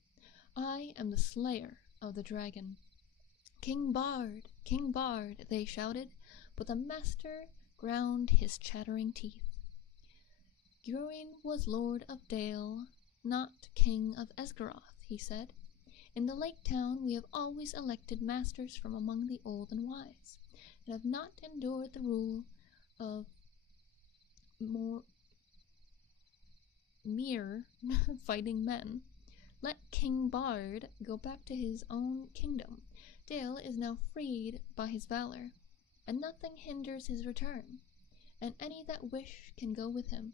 I am the slayer of the dragon. King Bard, they shouted, but the master ground his chattering teeth. Gyrowin was lord of Dale, not king of Esgaroth, he said. In the lake town we have always elected masters from among the old and wise, and have not endured the rule of mere fighting men. Let King Bard go back to his own kingdom. Dale is now freed by his valor, and nothing hinders his return, and any that wish can go with him,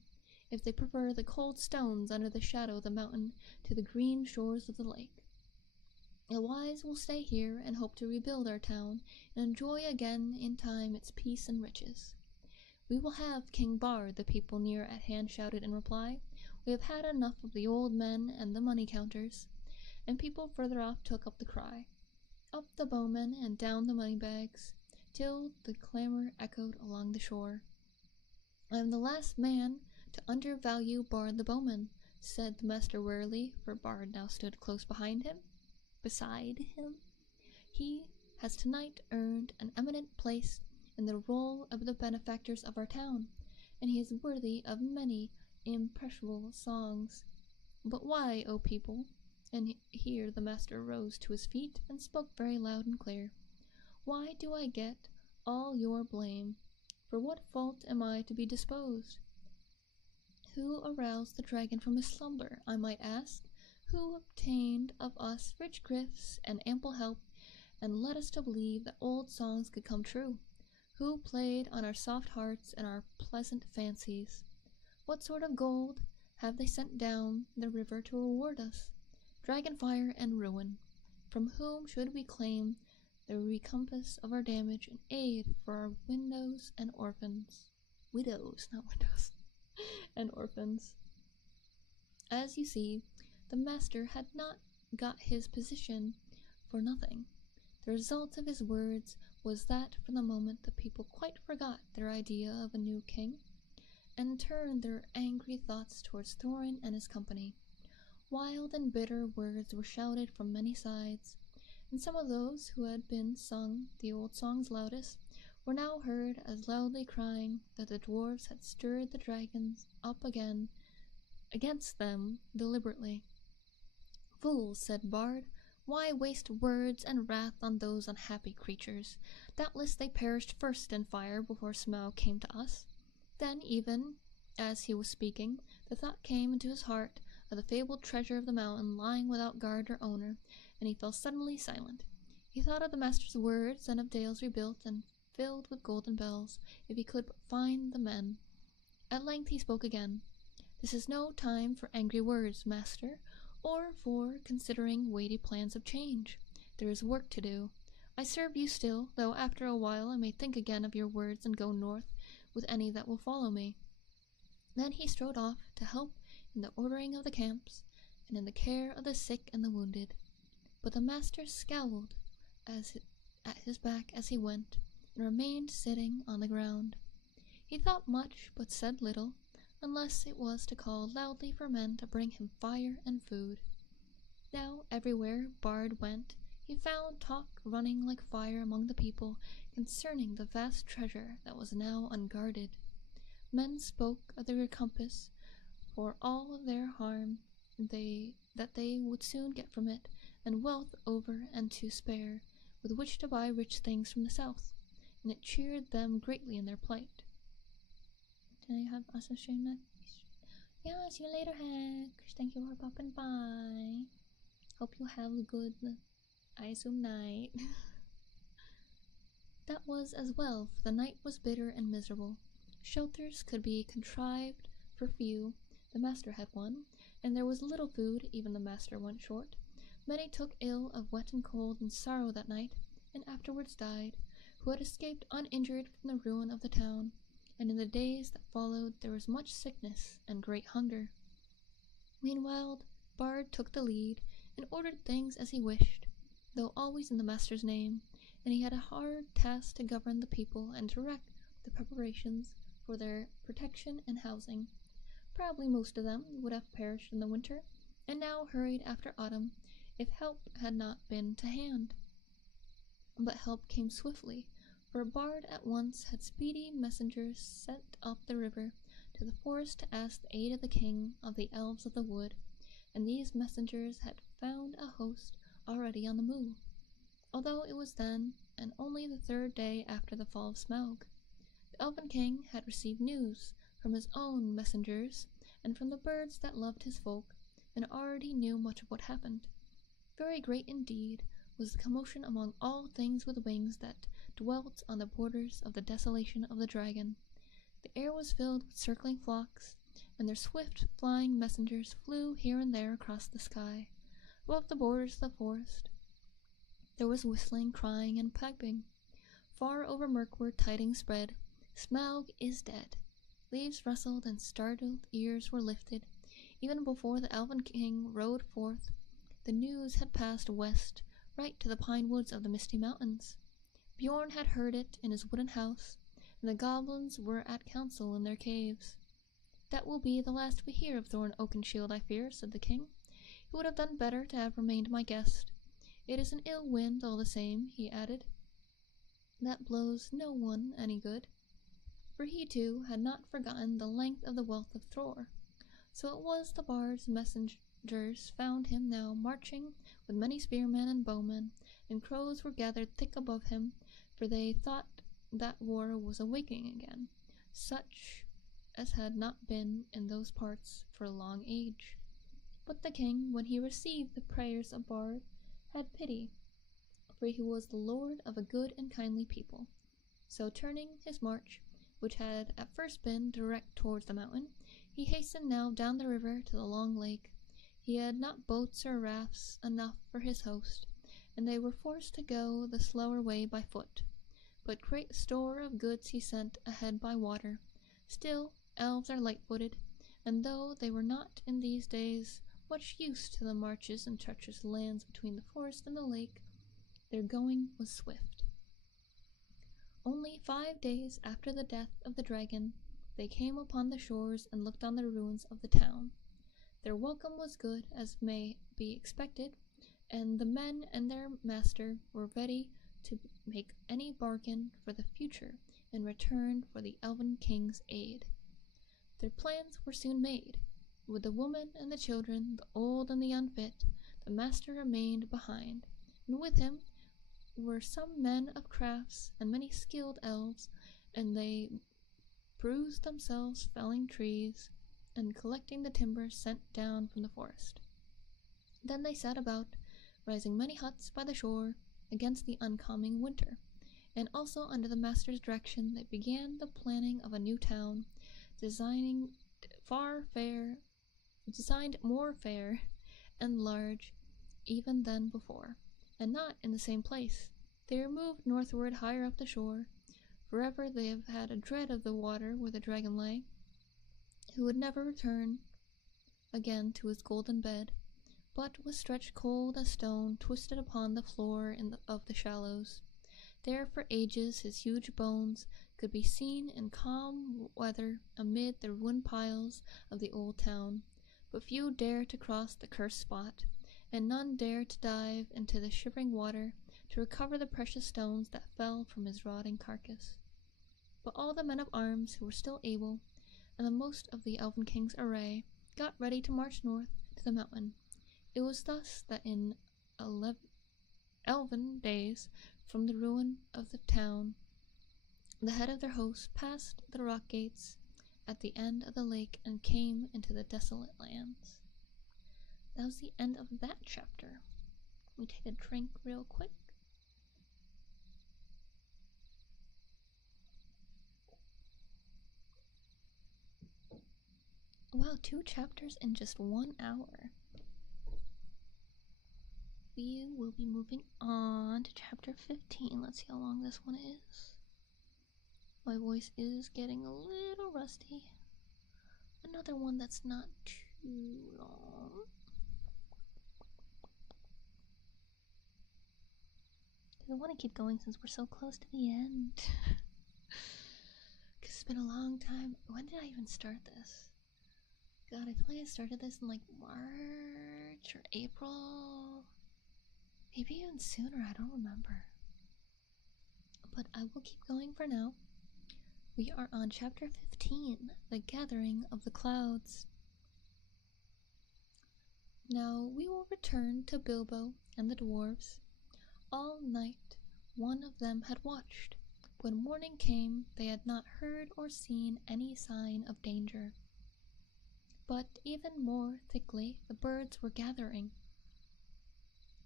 if they prefer the cold stones under the shadow of the mountain to the green shores of the lake. The wise will stay here and hope to rebuild our town and enjoy again in time its peace and riches. We will have King Bard, the people near at hand shouted in reply. We have had enough of the old men and the money counters. And people further off took up the cry. Up the bowmen and down the money bags, till the clamor echoed along the shore. I am the last man to undervalue Bard the bowman, said the master wearily, for Bard now stood close beside him. He has tonight earned an eminent place in the roll of the benefactors of our town, and he is worthy of many imperishable songs. But why, O people? And here the master rose to his feet and spoke very loud and clear. Why do I get all your blame? For what fault am I to be disposed? Who aroused the dragon from his slumber, I might ask? Who obtained of us rich gifts and ample help, and led us to believe that old songs could come true? Who played on our soft hearts and our pleasant fancies? What sort of gold have they sent down the river to reward us? Dragon fire and ruin. From whom should we claim the recompense of our damage and aid for our widows and orphans? Widows, not windows. And orphans. As you see, the master had not got his position for nothing. The result of his words was that for the moment the people quite forgot their idea of a new king, and turned their angry thoughts towards Thorin and his company. Wild and bitter words were shouted from many sides, and some of those who had been sung the old songs loudest were now heard as loudly crying that the dwarfs had stirred the dragons up again against them deliberately. "Fools," said Bard, "why waste words and wrath on those unhappy creatures? Doubtless they perished first in fire before Smaug came to us." Then, even as he was speaking, the thought came into his heart of the fabled treasure of the mountain lying without guard or owner, and he fell suddenly silent. He thought of the master's words and of dales rebuilt and filled with golden bells, if he could but find the men. At length he spoke again. "This is no time for angry words, master, or for considering weighty plans of change. There is work to do. I serve you still, though after a while I may think again of your words and go north with any that will follow me." Then he strode off to help in the ordering of the camps and in the care of the sick and the wounded. But the master scowled at his back as he went, and remained sitting on the ground. He thought much, but said little, unless it was to call loudly for men to bring him fire and food. Now everywhere Bard went, he found talk running like fire among the people concerning the vast treasure that was now unguarded. Men spoke of the recompense for all of their harm that they would soon get from it, and wealth over and to spare, with which to buy rich things from the south, and it cheered them greatly in their plight. Did I have us stream that? Yeah, see you later, Hex. Thank you for popping by. Hope you have a good, I assume, night. That was as well, for the night was bitter and miserable. Shelters could be contrived for few. The master had one, and there was little food, even the master went short. Many took ill of wet and cold and sorrow that night, and afterwards died, who had escaped uninjured from the ruin of the town, and in the days that followed there was much sickness and great hunger. Meanwhile, Bard took the lead, and ordered things as he wished, though always in the master's name, and he had a hard task to govern the people and direct the preparations for their protection and housing. Probably most of them would have perished in the winter, and now hurried after autumn, if help had not been to hand. But help came swiftly, for Bard at once had speedy messengers sent up the river to the forest to ask the aid of the king of the elves of the wood, and these messengers had found a host already on the move, although it was then and only the third day after the fall of Smaug. The elven king had received news from his own messengers and from the birds that loved his folk, and already knew much of what happened. Very great indeed was the commotion among all things with wings that dwelt on the borders of the desolation of the dragon. The air was filled with circling flocks, and their swift flying messengers flew here and there across the sky. Above the borders of the forest there was whistling, crying, and piping. Far over Mirkwood tidings spread, "Smaug is dead." Leaves rustled and startled ears were lifted. Even before the elven king rode forth, the news had passed west, right to the pine woods of the Misty Mountains. Bjorn had heard it in his wooden house, and the goblins were at council in their caves. "That will be the last we hear of Thorn Oakenshield, I fear," said the king. "He would have done better to have remained my guest. It is an ill wind all the same," he added, "that blows no one any good." For he too had not forgotten the length of the wealth of Thor. So it was the bard's messengers found him now marching with many spearmen and bowmen, and crows were gathered thick above him, for they thought that war was awaking again, such as had not been in those parts for a long age. But the king, when he received the prayers of Bard, had pity, for he was the lord of a good and kindly people. So turning his march, which had at first been direct towards the mountain, he hastened now down the river to the long lake. He had not boats or rafts enough for his host, and they were forced to go the slower way by foot. But great store of goods he sent ahead by water. Still, elves are light-footed, and though they were not in these days much used to the marches and treacherous lands between the forest and the lake, their going was swift. Only 5 days after the death of the dragon, they came upon the shores and looked on the ruins of the town. Their welcome was good, as may be expected. and the men and their master were ready to make any bargain for the future in return for the Elven King's aid. Their plans were soon made. With the woman and the children, the old and the unfit, the master remained behind, and with him were some men of crafts and many skilled elves, and they bruised themselves felling trees and collecting the timber sent down from the forest. Then they set about raising many huts by the shore against the oncoming winter, and also under the master's direction they began the planning of a new town, designed more fair and large even than before, and not in the same place. They removed northward higher up the shore. Forever they have had a dread of the water where the dragon lay, who would never return again to his golden bed, but was stretched cold as stone, twisted upon the floor of the shallows. There for ages his huge bones could be seen in calm weather amid the ruined piles of the old town, but few dare to cross the cursed spot, and none dare to dive into the shivering water to recover the precious stones that fell from his rotting carcass. But all the men of arms who were still able, and the most of the Elven King's array, got ready to march north to the mountain. It was thus that in 11 days from the ruin of the town, the head of their host passed the rock gates at the end of the lake and came into the desolate lands. That was the end of that chapter. Let me take a drink real quick. Wow, 2 chapters in just 1 hour. We will be moving on to chapter 15. Let's see how long this one is. My voice is getting a little rusty. Another one that's not too long. I want to keep going since we're so close to the end. Because it's been a long time. When did I even start this? God, I feel like I started this in like March or April. Maybe even sooner, I don't remember. But I will keep going for now. We are on chapter 15, The Gathering of the Clouds. Now we will return to Bilbo and the dwarves. All night one of them had watched. When morning came, they had not heard or seen any sign of danger. But even more thickly the birds were gathering.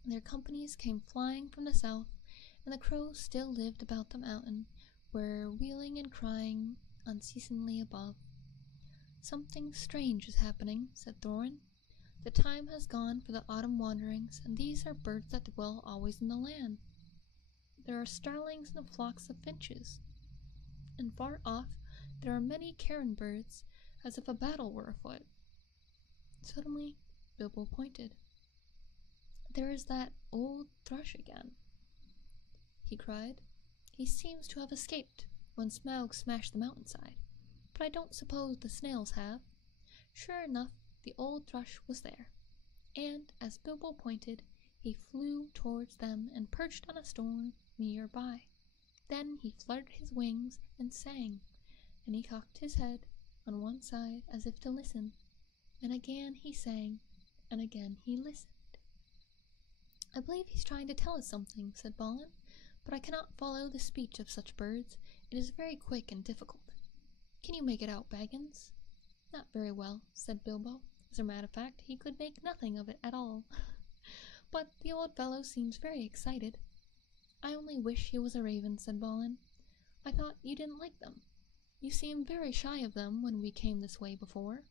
Their companies came flying from the south, and the crows still lived about the mountain, were wheeling and crying unceasingly above. "Something strange is happening," said Thorin. "The time has gone for the autumn wanderings, and these are birds that dwell always in the land. There are starlings and flocks of finches, and far off there are many cairn birds, as if a battle were afoot." Suddenly Bilbo pointed. "There is that old thrush again," he cried. "He seems to have escaped when Smaug smashed the mountainside, but I don't suppose the snails have." Sure enough, the old thrush was there, and as Bilbo pointed, he flew towards them and perched on a stone near by. Then he fluttered his wings and sang, and he cocked his head on one side as if to listen, and again he sang, and again he listened. "I believe he's trying to tell us something," said Balin, "but I cannot follow the speech of such birds. It is very quick and difficult. Can you make it out, Baggins?" "Not very well," said Bilbo. As a matter of fact, he could make nothing of it at all. "But the old fellow seems very excited." "I only wish he was a raven," said Balin. "I thought you didn't like them. You seemed very shy of them when we came this way before."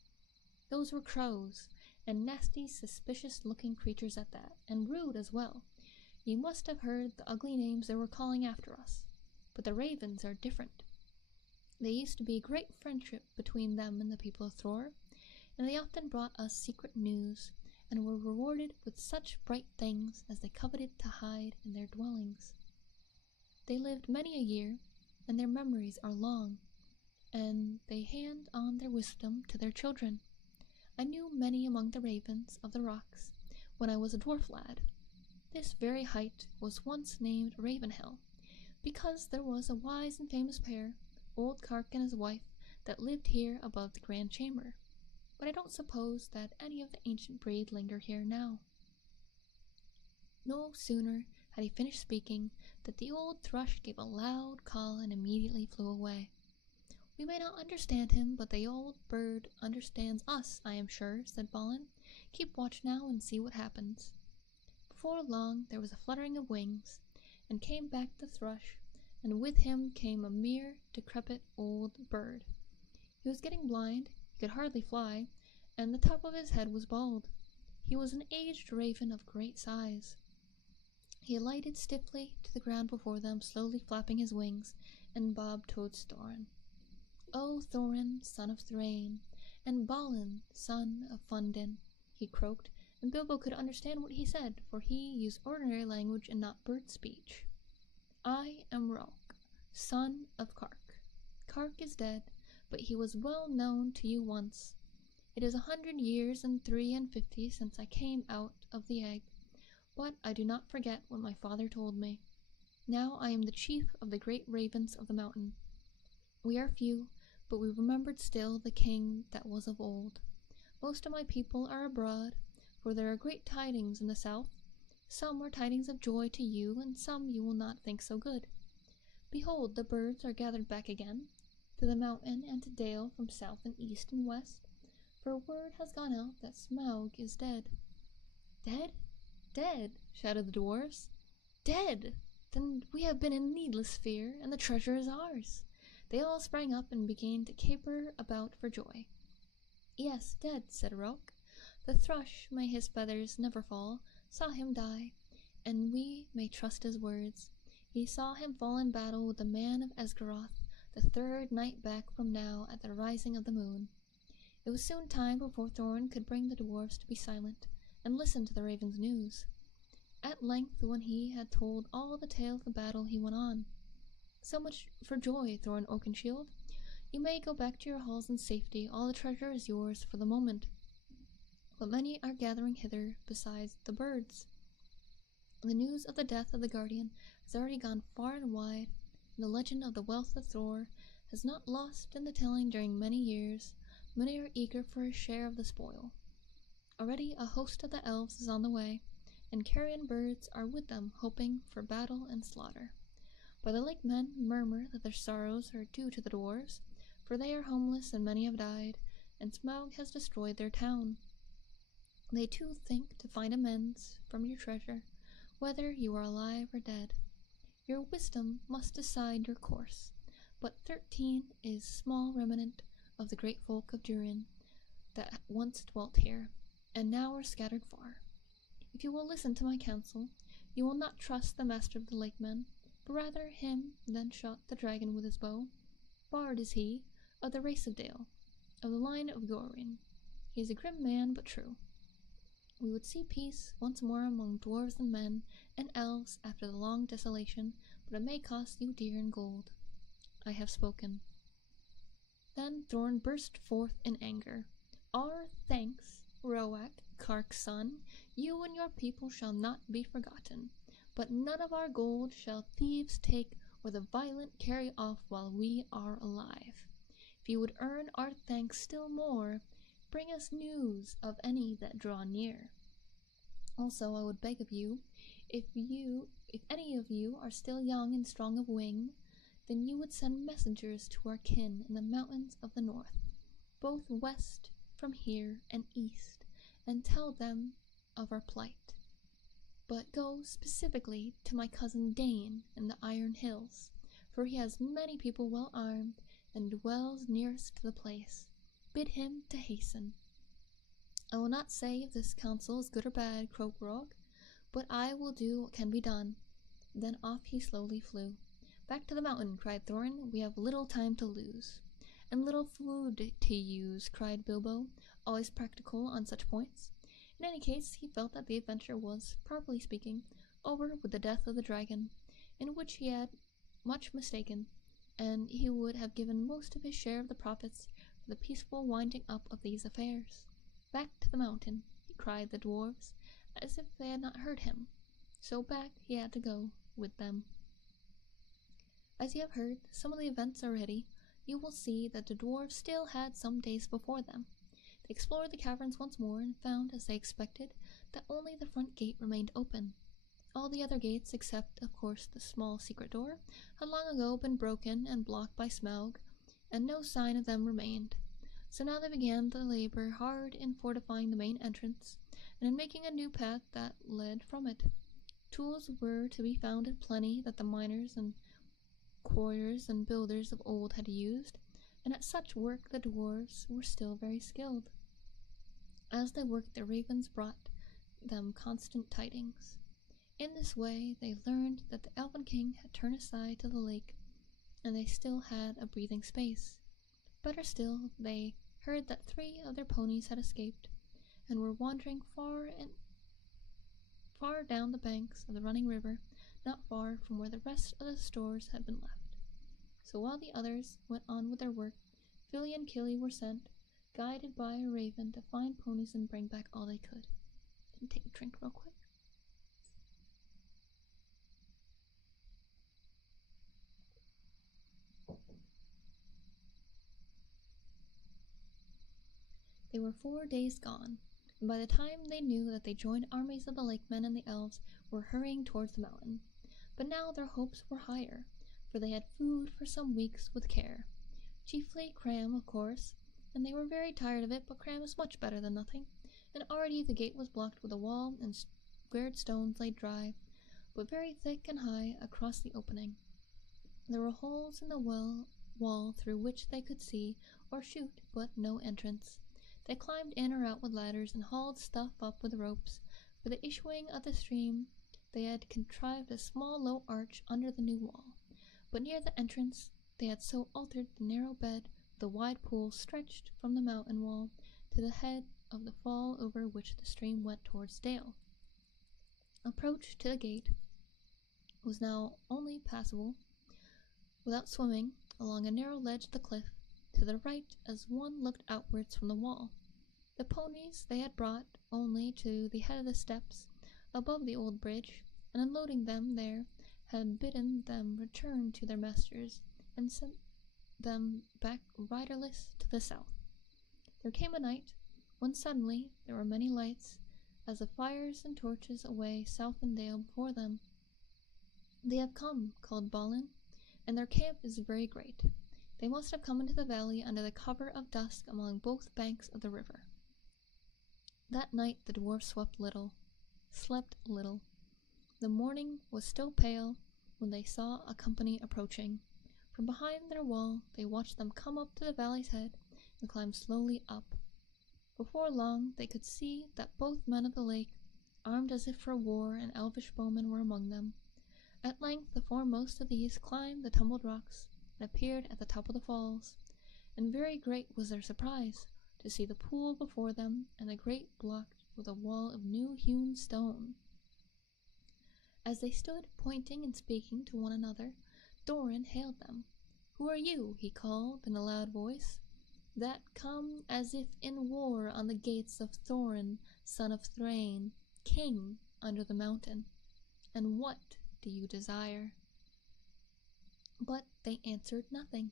"Those were crows, and nasty, suspicious-looking creatures at that, and rude as well. You must have heard the ugly names they were calling after us. But the ravens are different. There used to be great friendship between them and the people of Thror, and they often brought us secret news, and were rewarded with such bright things as they coveted to hide in their dwellings. They lived many a year, and their memories are long, and they hand on their wisdom to their children. I knew many among the ravens of the rocks when I was a dwarf lad, This very height was once named Ravenhill, because there was a wise and famous pair, old Kark and his wife, that lived here above the grand chamber. But I don't suppose that any of the ancient breed linger here now. No sooner had he finished speaking than the old thrush gave a loud call and immediately flew away. We may not understand him, but the old bird understands us, I am sure, said Balin. Keep watch now and see what happens. Before long there was a fluttering of wings, and came back the thrush, and with him came a mere decrepit old bird. He was getting blind, he could hardly fly, and the top of his head was bald. He was an aged raven of great size. He alighted stiffly to the ground before them, slowly flapping his wings, and bobbed towards Thorin. "O Thorin, son of Thrain, and Balin, son of Fundin," he croaked, and Bilbo could understand what he said, for he used ordinary language and not bird speech. "I am Rock, son of Kark. Kark is dead, but he was well known to you once. It is 100 years and 53 since I came out of the egg, but I do not forget what my father told me. Now I am the chief of the great ravens of the mountain. We are few, but we remembered still the king that was of old. Most of my people are abroad, for there are great tidings in the south. Some are tidings of joy to you, and some you will not think so good. Behold, the birds are gathered back again, to the mountain and to dale from south and east and west, for word has gone out that Smaug is dead." "Dead? Dead?" shouted the dwarfs. "Dead! Then we have been in needless fear, and the treasure is ours." They all sprang up and began to caper about for joy. "Yes, dead," said Roke. "The thrush, may his feathers never fall, saw him die, and we may trust his words. He saw him fall in battle with the man of Esgaroth, the 3rd night back from now at the rising of the moon." It was soon time before Thorin could bring the dwarfs to be silent and listen to the raven's news. At length, when he had told all the tale of the battle, he went on. "So much for joy, Thorin Oakenshield. You may go back to your halls in safety. All the treasure is yours for the moment. But many are gathering hither besides the birds. The news of the death of the guardian has already gone far and wide, and the legend of the wealth of Thor has not lost in the telling during many years. Many are eager for a share of the spoil. Already a host of the elves is on the way, and carrion birds are with them, hoping for battle and slaughter. But the lake men murmur that their sorrows are due to the dwarves, for they are homeless and many have died, and Smaug has destroyed their town. They too think to find amends from your treasure, whether you are alive or dead. Your wisdom must decide your course, but 13 is small remnant of the great folk of Durin that once dwelt here, and now are scattered far. If you will listen to my counsel, you will not trust the master of the lake men, but rather him that shot the dragon with his bow. Bard is he, of the race of Dale, of the line of Gorin. He is a grim man, but true. We would see peace once more among dwarves and men and elves after the long desolation, but it may cost you dear in gold. I have spoken." Then Thorin burst forth in anger. "Our thanks, Roak, Kark's son. You and your people shall not be forgotten. But none of our gold shall thieves take or the violent carry off while we are alive. If you would earn our thanks still more, bring us news of any that draw near. Also I would beg of you, if any of you are still young and strong of wing, then you would send messengers to our kin in the mountains of the north, both west from here and east, and tell them of our plight. But go specifically to my cousin Dane in the Iron Hills, for he has many people well armed, and dwells nearest to the place. Bid him to hasten." "I will not say if this counsel is good or bad," croaked Rogue, "but I will do what can be done." Then off he slowly flew. "Back to the mountain," cried Thorin. "We have little time to lose." "And little food to use," cried Bilbo, always practical on such points. In any case, he felt that the adventure was, properly speaking, over with the death of the dragon, in which he had much mistaken, and he would have given most of his share of the profits for the peaceful winding up of these affairs. "Back to the mountain," he cried the dwarves, as if they had not heard him. so back he had to go with them. As you have heard some of the events already, you will see that the dwarves still had some days before them. They explored the caverns once more and found, as they expected, that only the front gate remained open. All the other gates, except, of course, the small secret door, had long ago been broken and blocked by Smaug, and no sign of them remained. So now they began to labor hard in fortifying the main entrance, and in making a new path that led from it. Tools were to be found in plenty that the miners and quarriers and builders of old had used, and at such work the dwarves were still very skilled. As they worked, the ravens brought them constant tidings. In this way they learned that the Elven King had turned aside to the lake, and they still had a breathing space. Better still, they heard that 3 of their ponies had escaped, and were wandering far down the banks of the running river, not far from where the rest of the stores had been left. So while the others went on with their work, Philly and Killy were sent, guided by a raven, to find ponies and bring back all they could. And take a drink real quick. They were 4 days gone, and by the time they knew that they joined armies of the Lakemen and the Elves were hurrying towards the mountain. But now their hopes were higher, for they had food for some weeks with care. Chiefly cram, of course, and they were very tired of it, but cram is much better than nothing, and already the gate was blocked with a wall, and squared stones lay dry, but very thick and high across the opening. There were holes in the wall through which they could see or shoot, but no entrance. They climbed in or out with ladders and hauled stuff up with ropes. For the issuing of the stream, they had contrived a small low arch under the new wall, but near the entrance they had so altered the narrow bed the wide pool stretched from the mountain wall to the head of the fall over which the stream went towards Dale. Approach to the gate was now only passable without swimming along a narrow ledge of the cliff to the right as one looked outwards from the wall. The ponies they had brought only to the head of the steps above the old bridge, and unloading them there had bidden them return to their masters and sent them back riderless to the south. There came a night when suddenly there were many lights as of fires and torches away south in Dale before them. "They have come," called Balin, "and their camp is very great. They must have come into the valley under the cover of dusk along both banks of the river." That night the dwarfs slept little. The morning was still pale when they saw a company approaching. From behind their wall they watched them come up to the valley's head and climb slowly up. Before long they could see that both men of the lake, armed as if for war, and elvish bowmen were among them. At length the foremost of these climbed the tumbled rocks and appeared at the top of the falls, and very great was their surprise to see the pool before them and the grate blocked with a wall of new-hewn stone. As they stood pointing and speaking to one another, Thorin hailed them. "Who are you," he called in a loud voice, "that come as if in war on the gates of Thorin, son of Thrain, king under the mountain? And what do you desire?" But they answered nothing.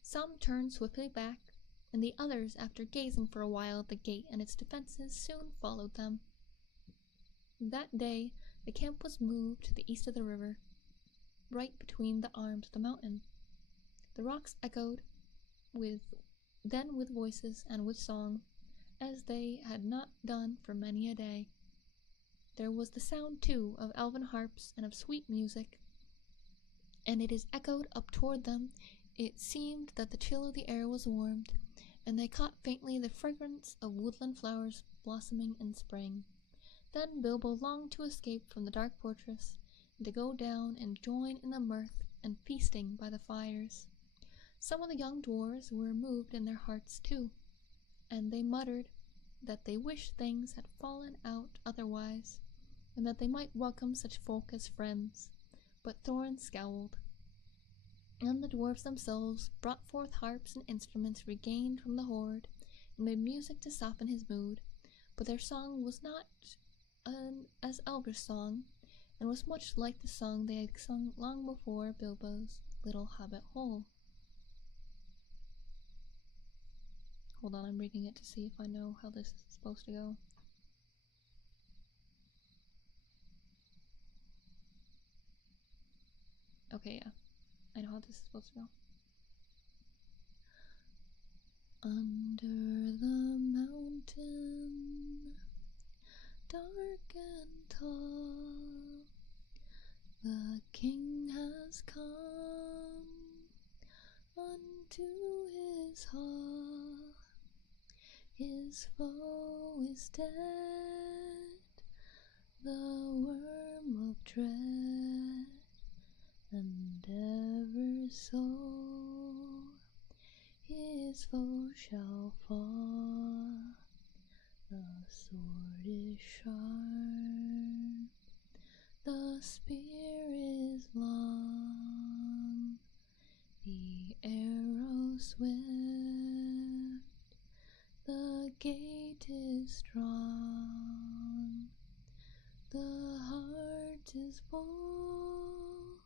Some turned swiftly back, and the others, after gazing for a while at the gate and its defenses, soon followed them. That day the camp was moved to the east of the river, right between the arms of the mountain. The rocks echoed then with voices and with song, as they had not done for many a day. There was the sound, too, of elven harps and of sweet music, and it is echoed up toward them. It seemed that the chill of the air was warmed, and they caught faintly the fragrance of woodland flowers blossoming in spring. Then Bilbo longed to escape from the dark fortress, and to go down and join in the mirth and feasting by the fires. Some of the young dwarves were moved in their hearts too, and they muttered that they wished things had fallen out otherwise, and that they might welcome such folk as friends. But Thorin scowled, and the dwarfs themselves brought forth harps and instruments regained from the hoard, and made music to soften his mood. But their song was not as elvish song, and was much like the song they had sung long before Bilbo's little hobbit hole. Hold on, I'm reading it to see if I know how this is supposed to go. Okay, yeah. I know how this is supposed to go. Under the mountain, dark and tall, the king has come unto his hall. His foe is dead, the worm of dread, and ever so his foe shall fall. The sword is sharp, the spear is long, the arrow swift, the gate is strong, the heart is bold,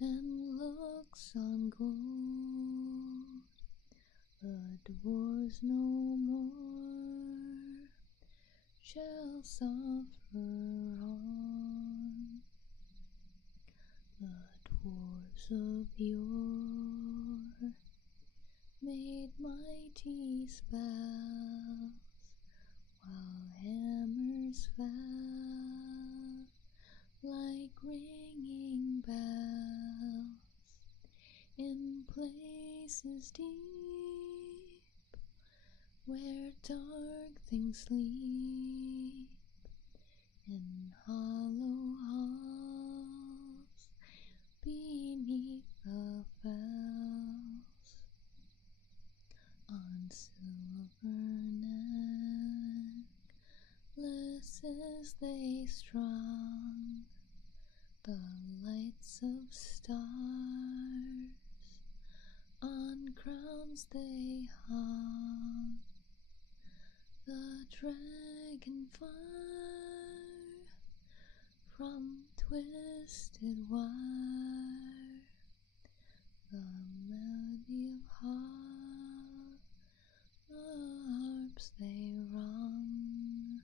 and looks on gold. The dwarves no more shall suffer wrong. The dwarves of yore made mighty spells, while hammers fell like ringing bells in places deep, where dark things sleep, in hollow halls beneath the fells. On silver necklaces they strung the lights of stars, on crowns they hung the dragon fire from twisted wire, the melody of harps they rung.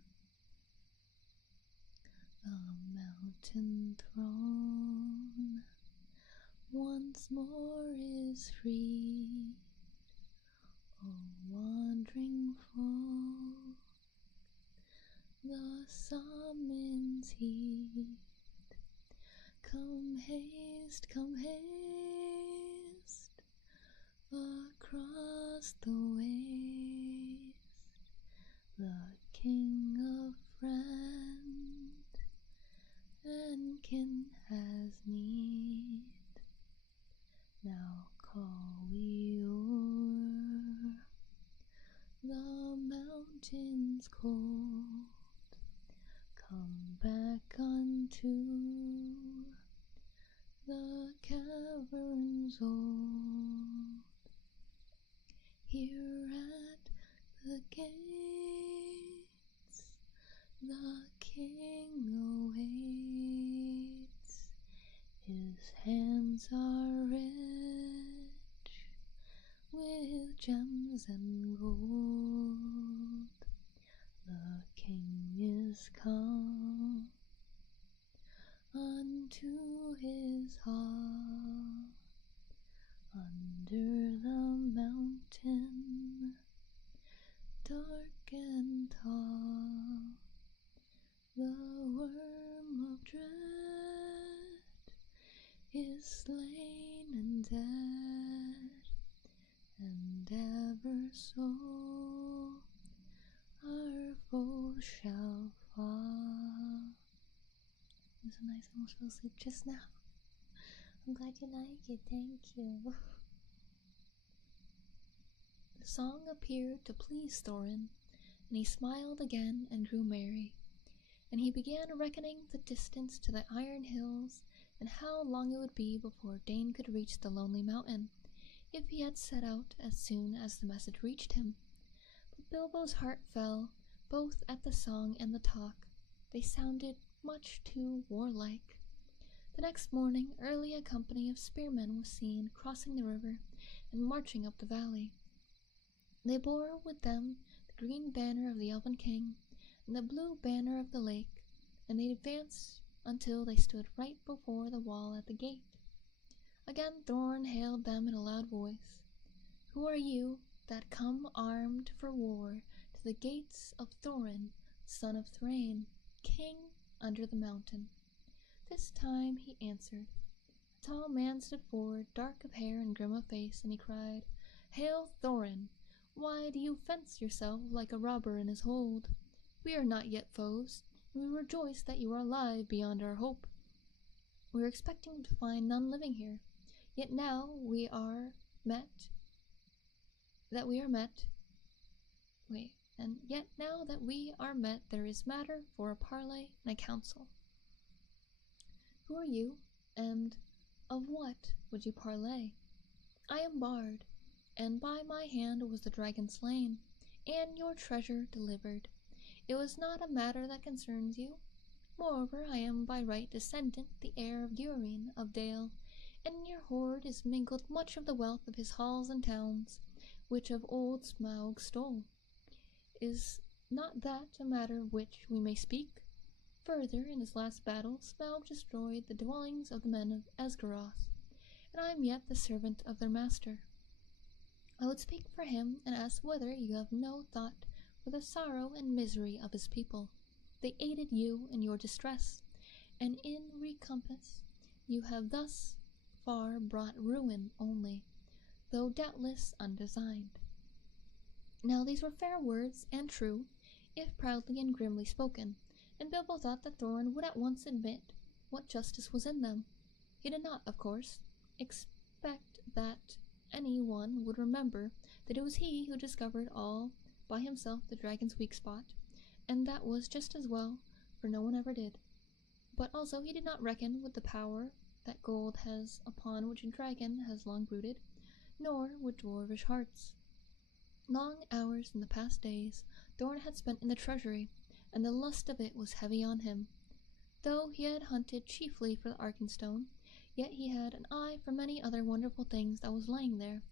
The mountain throne once more is free, O wandering folk, the summons heed. Come haste, across the waste, the king of friend and kin has need. Now call we o'er the mountains cold, come back unto the caverns old. Here at the gates the king awaits, his hands are rich with gems and gold. The king is come unto his hall, under the mountain, dark and tall. The worm of dread is slain and dead, and ever so our foes shall fall. It was a nice, almost fell asleep just now. I'm glad you like it, thank you. The song appeared to please Thorin, and he smiled again and grew merry. And he began reckoning the distance to the Iron Hills, and how long it would be before Dane could reach the Lonely Mountain, if he had set out as soon as the message reached him. But Bilbo's heart fell, both at the song and the talk. They sounded much too warlike. The next morning, early, a company of spearmen was seen crossing the river and marching up the valley. They bore with them the green banner of the Elven King and the blue banner of the lake, and they advanced until they stood right before the wall at the gate. Again Thorn hailed them in a loud voice. "Who are you that come armed for war to the gates of Thorin, son of Thrain, king under the mountain?" This time he answered. A tall man stood forward, dark of hair and grim of face, and he cried, "Hail, Thorin! Why do you fence yourself like a robber in his hold? We are not yet foes, and we rejoice that you are alive beyond our hope. We were expecting to find none living here, yet now we are met. And yet now that we are met, there is matter for a parley and a council." "Who are you, and of what would you parley?" "I am Bard, and by my hand was the dragon slain, and your treasure delivered. It was not a matter that concerns you. Moreover, I am by right descendant, the heir of Durin of Dale, and in your hoard is mingled much of the wealth of his halls and towns, which of old Smaug stole. Is not that a matter of which we may speak? Further, in his last battle, Smaug destroyed the dwellings of the men of Esgaroth, and I am yet the servant of their master. I would speak for him and ask whether you have no thought for the sorrow and misery of his people. They aided you in your distress, and in recompense you have thus far brought ruin only, though doubtless undesigned." Now these were fair words, and true, if proudly and grimly spoken, and Bilbo thought that Thorin would at once admit what justice was in them. He did not, of course, expect that any one would remember that it was he who discovered all by himself the dragon's weak spot, and that was just as well, for no one ever did. But also he did not reckon with the power that gold has upon which a dragon has long brooded, nor with dwarvish hearts. Long hours in the past days Thorin had spent in the treasury, and the lust of it was heavy on him. Though he had hunted chiefly for the Arkenstone, yet he had an eye for many other wonderful things that was lying there,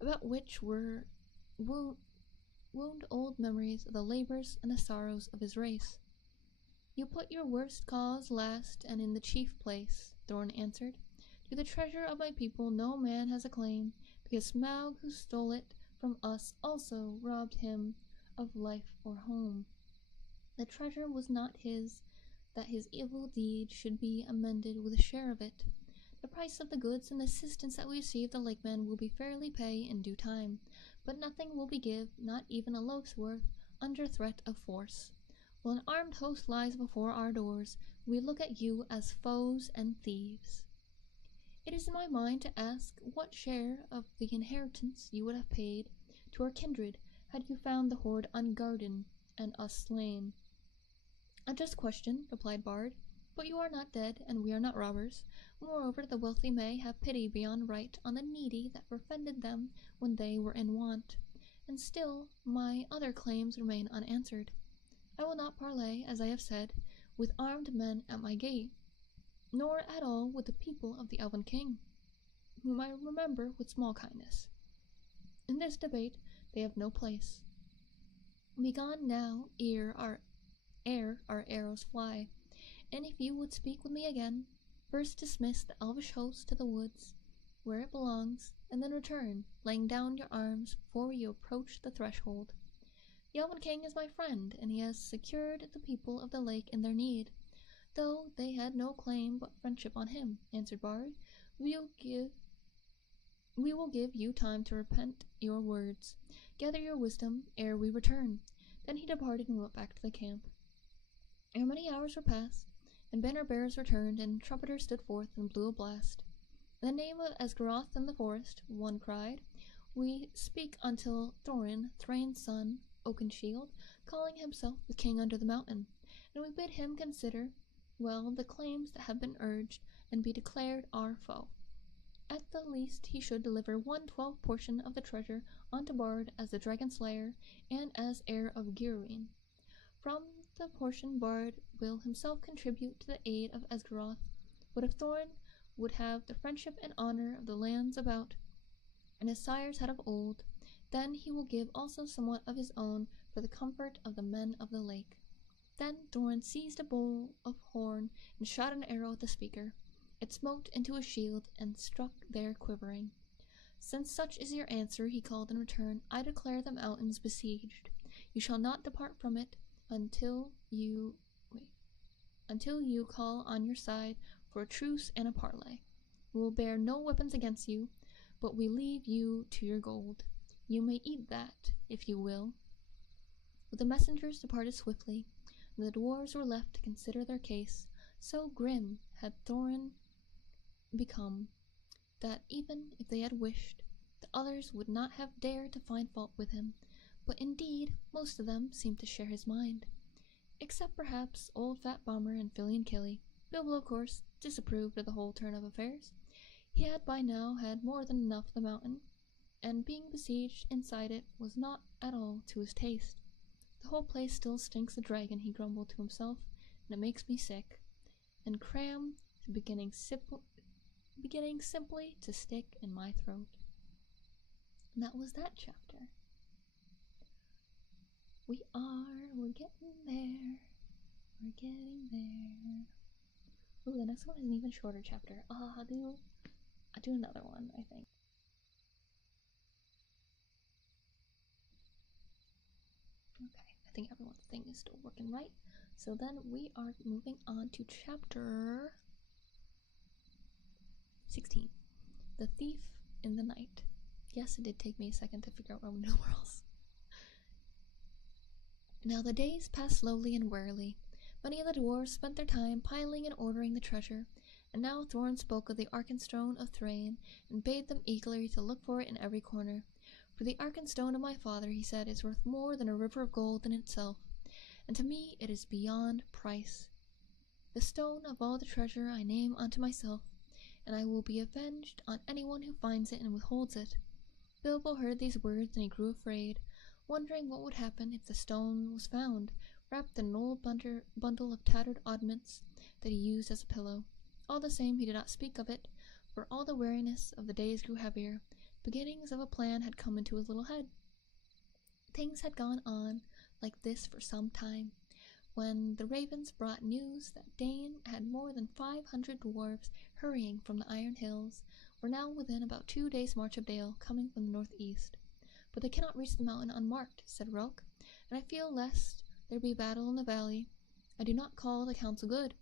about which were wound old memories of the labors and the sorrows of his race. "You put your worst cause last and in the chief place," Thorin answered. "To the treasure of my people no man has a claim, because Smaug, who stole it from us, also robbed him of life or home. The treasure was not his, that his evil deed should be amended with a share of it. The price of the goods and the assistance that we receive the Lakemen will be fairly pay in due time, but nothing will be give, not even a loaf's worth, under threat of force. While an armed host lies before our doors, we look at you as foes and thieves. It is in my mind to ask what share of the inheritance you would have paid to our kindred had you found the hoard unguarded and us slain." "A just question," replied Bard, "but you are not dead, and we are not robbers. Moreover, the wealthy may have pity beyond right on the needy that befriended them when they were in want, and still my other claims remain unanswered. I will not parley, as I have said, with armed men at my gate, nor at all with the people of the Elven King, whom I remember with small kindness. In this debate they have no place. Begone now, ere our arrows fly, and if you would speak with me again, first dismiss the elvish host to the woods, where it belongs, and then return, laying down your arms before you approach the threshold. The Elven King is my friend, and he has secured the people of the lake in their need, though they had no claim but friendship on him," answered Bard. We will give you time to repent your words. Gather your wisdom ere we return." Then he departed and went back to the camp. Ere many hours were past, and banner-bearers returned, and trumpeters stood forth and blew a blast. "In the name of Esgaroth and the forest," one cried, "we speak until Thorin, Thrain's son, Oakenshield, calling himself the king under the mountain, and we bid him consider well the claims that have been urged, and be declared our foe. At the least he should deliver 1/12 portion of the treasure unto Bard as the dragon slayer and as heir of Gyrene. From the portion bard will himself contribute to the aid of Esgaroth. But if Thorin would have the friendship and honor of the lands about, and his sires had of old, then he will give also somewhat of his own for the comfort of the men of the lake. Then Thorin seized a bowl of horn and shot an arrow at the speaker. It smote into a shield and struck there quivering. Since such is your answer, he called in return, I declare the mountains besieged. You shall not depart from it until you call on your side for a truce and a parley. We will bear no weapons against you, but we leave you to your gold. You may eat that, if you will. But the messengers departed swiftly, and the dwarves were left to consider their case. So grim had Thorin become, that even if they had wished, the others would not have dared to find fault with him. But indeed, most of them seemed to share his mind, except perhaps old Fat Bomber and Fillion Killy. Bilbo, of course, disapproved of the whole turn of affairs. He had by now had more than enough of the mountain, and being besieged inside it was not at all to his taste. The whole place still stinks of dragon, he grumbled to himself, and it makes me sick, and cram beginning simply to stick in my throat. And that was that chapter. We're getting there. We're getting there. Ooh, the next one is an even shorter chapter. I'll do another one, I think. Okay, I think everyone's thing is still working right. So then we are moving on to chapter 16. The Thief in the Night. Yes, it did take me a second to figure out Roman numerals. Now the days passed slowly and wearily. Many of the dwarves spent their time piling and ordering the treasure, and now Thorin spoke of the Arkenstone of Thrain, and bade them eagerly to look for it in every corner. For the Arkenstone of my father, he said, is worth more than a river of gold in itself, and to me it is beyond price. The stone of all the treasure I name unto myself, and I will be avenged on anyone who finds it and withholds it. Bilbo heard these words, and he grew afraid, wondering what would happen if the stone was found, wrapped in an old bundle of tattered oddments that he used as a pillow. All the same, he did not speak of it, for all the weariness of the days grew heavier. Beginnings of a plan had come into his little head. Things had gone on like this for some time, when the ravens brought news that Dane had more than 500 dwarves hurrying from the Iron Hills, were now within about 2 days' march of Dale, coming from the northeast. But they cannot reach the mountain unmarked, said Roke, and I fear lest there be battle in the valley. I do not call the council good.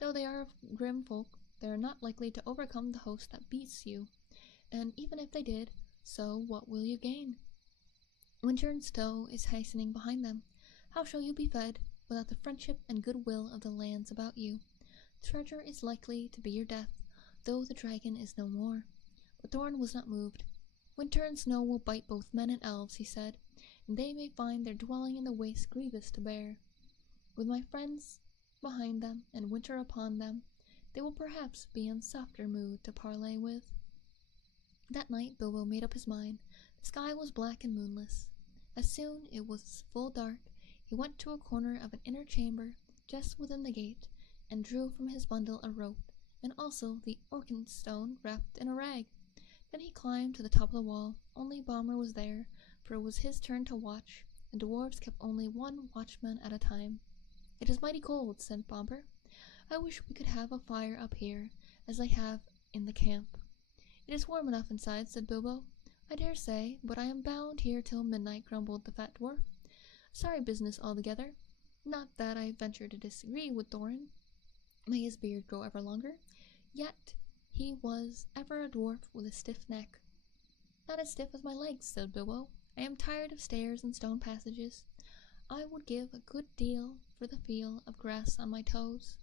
Though they are grim folk, they are not likely to overcome the host that beats you, and even if they did, so what will you gain? Winter and snow is hastening behind them. How shall you be fed without the friendship and goodwill of the lands about you? Treasure is likely to be your death, though the dragon is no more. But Thorin was not moved. Winter and snow will bite both men and elves, he said, and they may find their dwelling in the waste grievous to bear. With my friends behind them, and winter upon them, they will perhaps be in softer mood to parley with. That night Bilbo made up his mind. The sky was black and moonless. As soon as it was full dark, he went to a corner of an inner chamber just within the gate, and drew from his bundle a rope, and also the Arkenstone wrapped in a rag. Then he climbed to the top of the wall. Only Bomber was there, for it was his turn to watch, and dwarves kept only one watchman at a time. It is mighty cold, said Bomber. I wish we could have a fire up here, as they have in the camp. It is warm enough inside, said Bilbo. I dare say, but I am bound here till midnight, grumbled the fat dwarf. Sorry business altogether. Not that I venture to disagree with Thorin. May his beard grow ever longer. Yet he was ever a dwarf with a stiff neck. Not as stiff as my legs, said Bilbo. I am tired of stairs and stone passages. I would give a good deal for the feel of grass on my toes.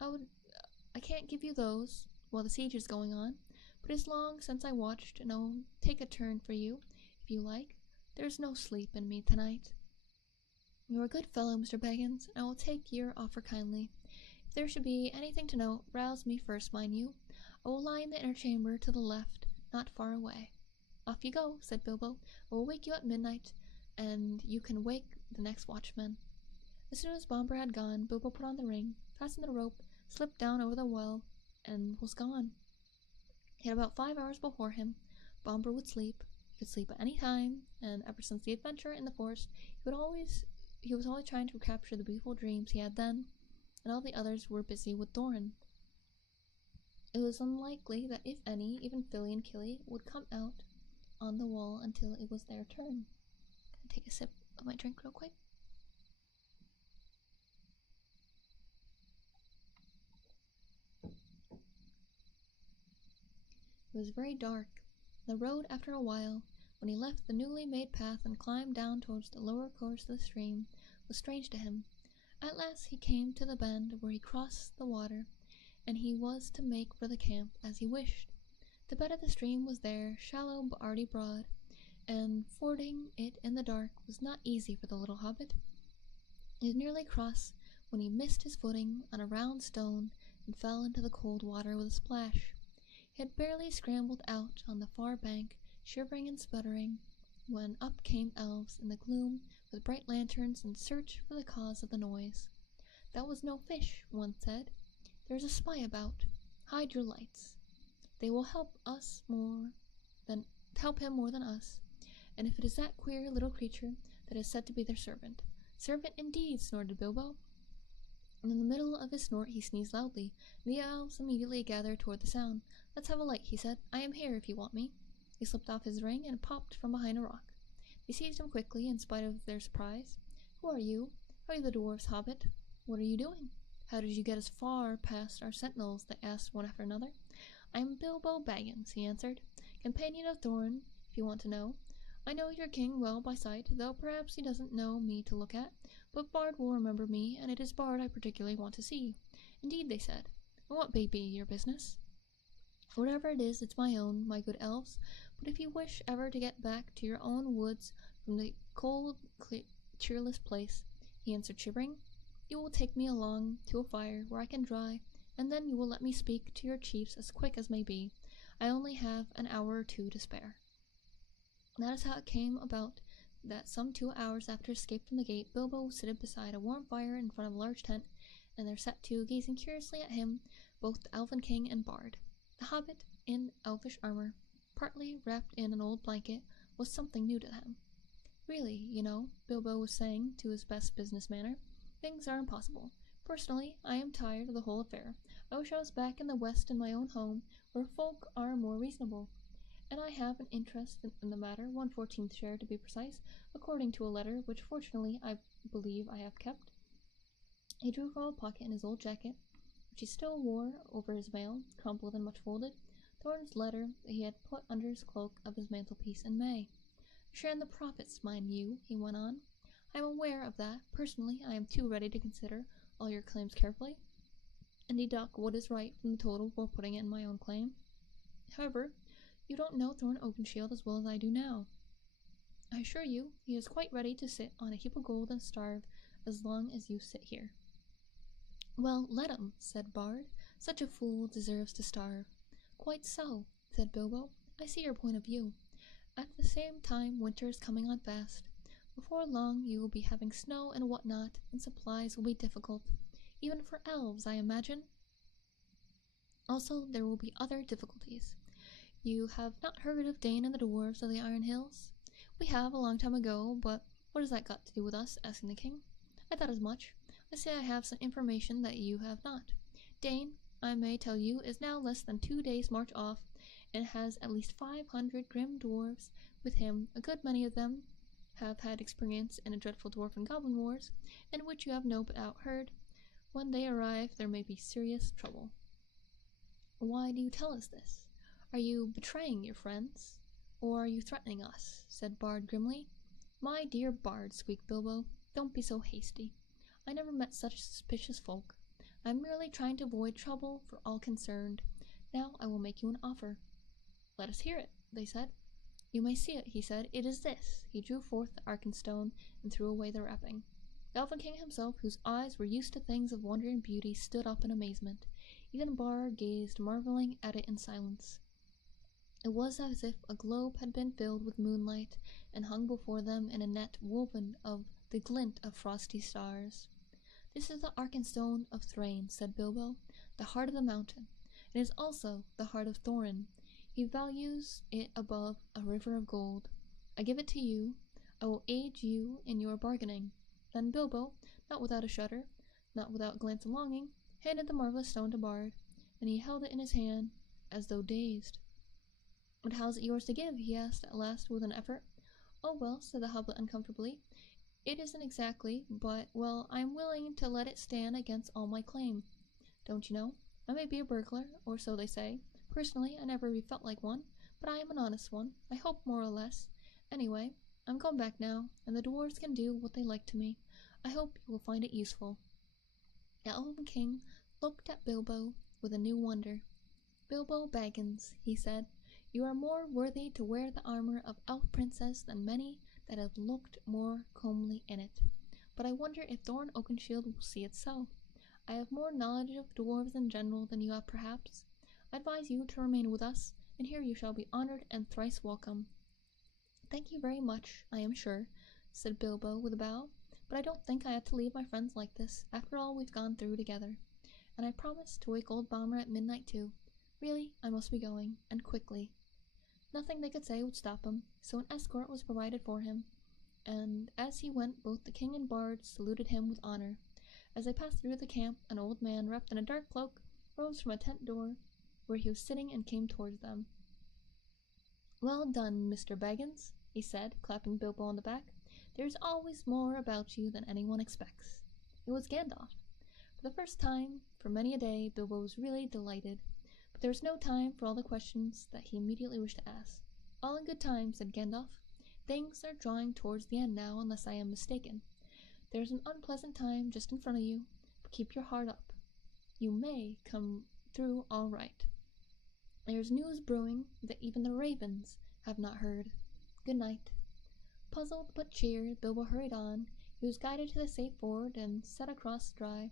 I can't give you those while the siege is going on, but it's long since I watched, and I'll take a turn for you, if you like. There's no sleep in me tonight. You're a good fellow, Mr. Baggins, and I will take your offer kindly. If there should be anything to note, rouse me first, mind you. I will lie in the inner chamber to the left, not far away. Off you go, said Bilbo. I will wake you at midnight, and you can wake the next watchman. As soon as Bomber had gone, Bilbo put on the ring, fastened the rope, slipped down over the well, and was gone. He had about 5 hours before him. Bomber would sleep. He could sleep at any time, and ever since the adventure in the forest, he was always trying to capture the beautiful dreams he had then, and all the others were busy with Thorin. It was unlikely that, if any, even Philly and Killy would come out on the wall until it was their turn. Can I take a sip of my drink real quick? It was very dark. The road, after a while, when he left the newly made path and climbed down towards the lower course of the stream, was strange to him. At last he came to the bend where he crossed the water, and he was to make for the camp as he wished. The bed of the stream was there, shallow but already broad, and fording it in the dark was not easy for the little hobbit. He was nearly across when he missed his footing on a round stone and fell into the cold water with a splash. He had barely scrambled out on the far bank, shivering and sputtering, when up came elves in the gloom with bright lanterns in search for the cause of the noise. "That was no fish," one said. "There is a spy about. Hide your lights. They will help him more than us, and if it is that queer little creature that is said to be their servant." "Servant indeed," snorted Bilbo. And in the middle of his snort he sneezed loudly, and the elves immediately gathered toward the sound. "Let's have a light," he said. "I am here if you want me." He slipped off his ring and popped from behind a rock. They seized him quickly in spite of their surprise. "Who are you? Are you the dwarf's hobbit? What are you doing? How did you get as far past our sentinels?" they asked one after another. "I am Bilbo Baggins," he answered, "companion of Thorin, if you want to know. I know your king well by sight, though perhaps he doesn't know me to look at, but Bard will remember me, and it is Bard I particularly want to see." "Indeed," they said, "and what may be your business?" "Whatever it is, it's my own, my good elves, but if you wish ever to get back to your own woods from the cold, cheerless place," he answered, shivering, "you will take me along to a fire where I can dry, and then you will let me speak to your chiefs as quick as may be. I only have an hour or two to spare." That is how it came about that some 2 hours after his escape from the gate, Bilbo was seated beside a warm fire in front of a large tent, and there sat two, gazing curiously at him, both the Elven King and Bard. The hobbit, in elvish armor, partly wrapped in an old blanket, was something new to them. "Really, you know," Bilbo was saying to his best business manner, "things are impossible. Personally, I am tired of the whole affair. I wish I was back in the West in my own home, where folk are more reasonable. And I have an interest in the matter, 1/14 share to be precise, according to a letter which fortunately I believe I have kept." He drew from a pocket in his old jacket, which he still wore over his mail, crumpled and much folded, Thorin's letter that he had put under his cloak of his mantelpiece in May. "Share in the profits, mind you," he went on. "I am aware of that. Personally, I am too ready to consider all your claims carefully, and deduct what is right from the total before putting in my own claim. However, you don't know Thorin Oakenshield as well as I do now. I assure you, he is quite ready to sit on a heap of gold and starve as long as you sit here." "Well, let him," said Bard. "Such a fool deserves to starve." "Quite so," said Bilbo. "I see your point of view. At the same time, winter is coming on fast. Before long you will be having snow and what not, and supplies will be difficult, even for elves, I imagine. Also, there will be other difficulties. You have not heard of Dane and the dwarves of the Iron Hills?" "We have, a long time ago, but what has that got to do with us?" asked the king. "I thought as much. I say I have some information that you have not. Dane, I may tell you, is now less than 2 days' march off, and has at least 500 grim dwarves with him. A good many of them have had experience in the dreadful dwarf and goblin wars, in which you have no doubt heard. When they arrive, there may be serious trouble." "Why do you tell us this? Are you betraying your friends? Or are you threatening us?" said Bard grimly. "My dear Bard," squeaked Bilbo, "don't be so hasty. I never met such suspicious folk. I am merely trying to avoid trouble for all concerned. Now I will make you an offer." "Let us hear it," they said. "You may see it," he said. "It is this." He drew forth the Arkenstone and threw away the wrapping. The Elven King himself, whose eyes were used to things of wonder and beauty, stood up in amazement. Even Bard gazed marveling at it in silence. It was as if a globe had been filled with moonlight and hung before them in a net woven of the glint of frosty stars. This is the Arkenstone of Thrain, said Bilbo, the heart of the mountain. It is also the heart of Thorin. He values it above a river of gold. I give it to you. I will aid you in your bargaining. Then Bilbo, not without a shudder, not without a glance of longing, handed the marvelous stone to Bard, and he held it in his hand as though dazed. "And how's it yours to give?" he asked at last with an effort. "Oh, well," said the hobbit uncomfortably, "it isn't exactly, but, well, I am willing to let it stand against all my claim. Don't you know, I may be a burglar, or so they say. Personally, I never really felt like one, but I am an honest one, I hope, more or less. Anyway, I'm going back now, and the dwarves can do what they like to me. I hope you will find it useful." The Elven King looked at Bilbo with a new wonder. "Bilbo Baggins," he said, "you are more worthy to wear the armor of Elf Princess than many that have looked more comely in it. But I wonder if Thorin Oakenshield will see it so. I have more knowledge of dwarves in general than you have, perhaps. I advise you to remain with us, and here you shall be honored and thrice welcome." "Thank you very much, I am sure," said Bilbo with a bow, "but I don't think I ought to leave my friends like this, after all we've gone through together. And I promised to wake old Bomber at midnight too. Really, I must be going, and quickly." Nothing they could say would stop him, so an escort was provided for him, and as he went both the king and bard saluted him with honor. As they passed through the camp, an old man wrapped in a dark cloak rose from a tent door where he was sitting and came towards them. "Well done, Mr. Baggins," he said, clapping Bilbo on the back. "There's always more about you than anyone expects." It was Gandalf. For the first time for many a day, Bilbo was really delighted. But there was no time for all the questions that he immediately wished to ask. "All in good time," said Gandalf. "Things are drawing towards the end now, unless I am mistaken. There's an unpleasant time just in front of you, but keep your heart up. You may come through all right. There's news brewing that even the ravens have not heard. Good night." Puzzled but cheered, Bilbo hurried on. He was guided to the safe ford and set across dry,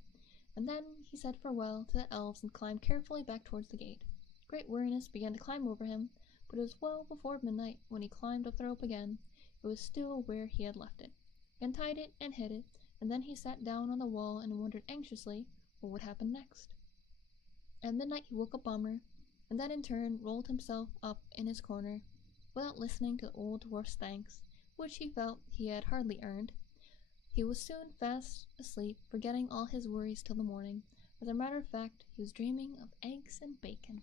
and then he said farewell to the elves and climbed carefully back towards the gate. Great weariness began to climb over him, but it was well before midnight when he climbed up the rope again. It was still where he had left it. He untied it and hid it, and then he sat down on the wall and wondered anxiously what would happen next. At midnight he woke up Bummer, and then in turn rolled himself up in his corner, without listening to the old dwarf's thanks, which he felt he had hardly earned. He was soon fast asleep, forgetting all his worries till the morning. As a matter of fact, he was dreaming of eggs and bacon.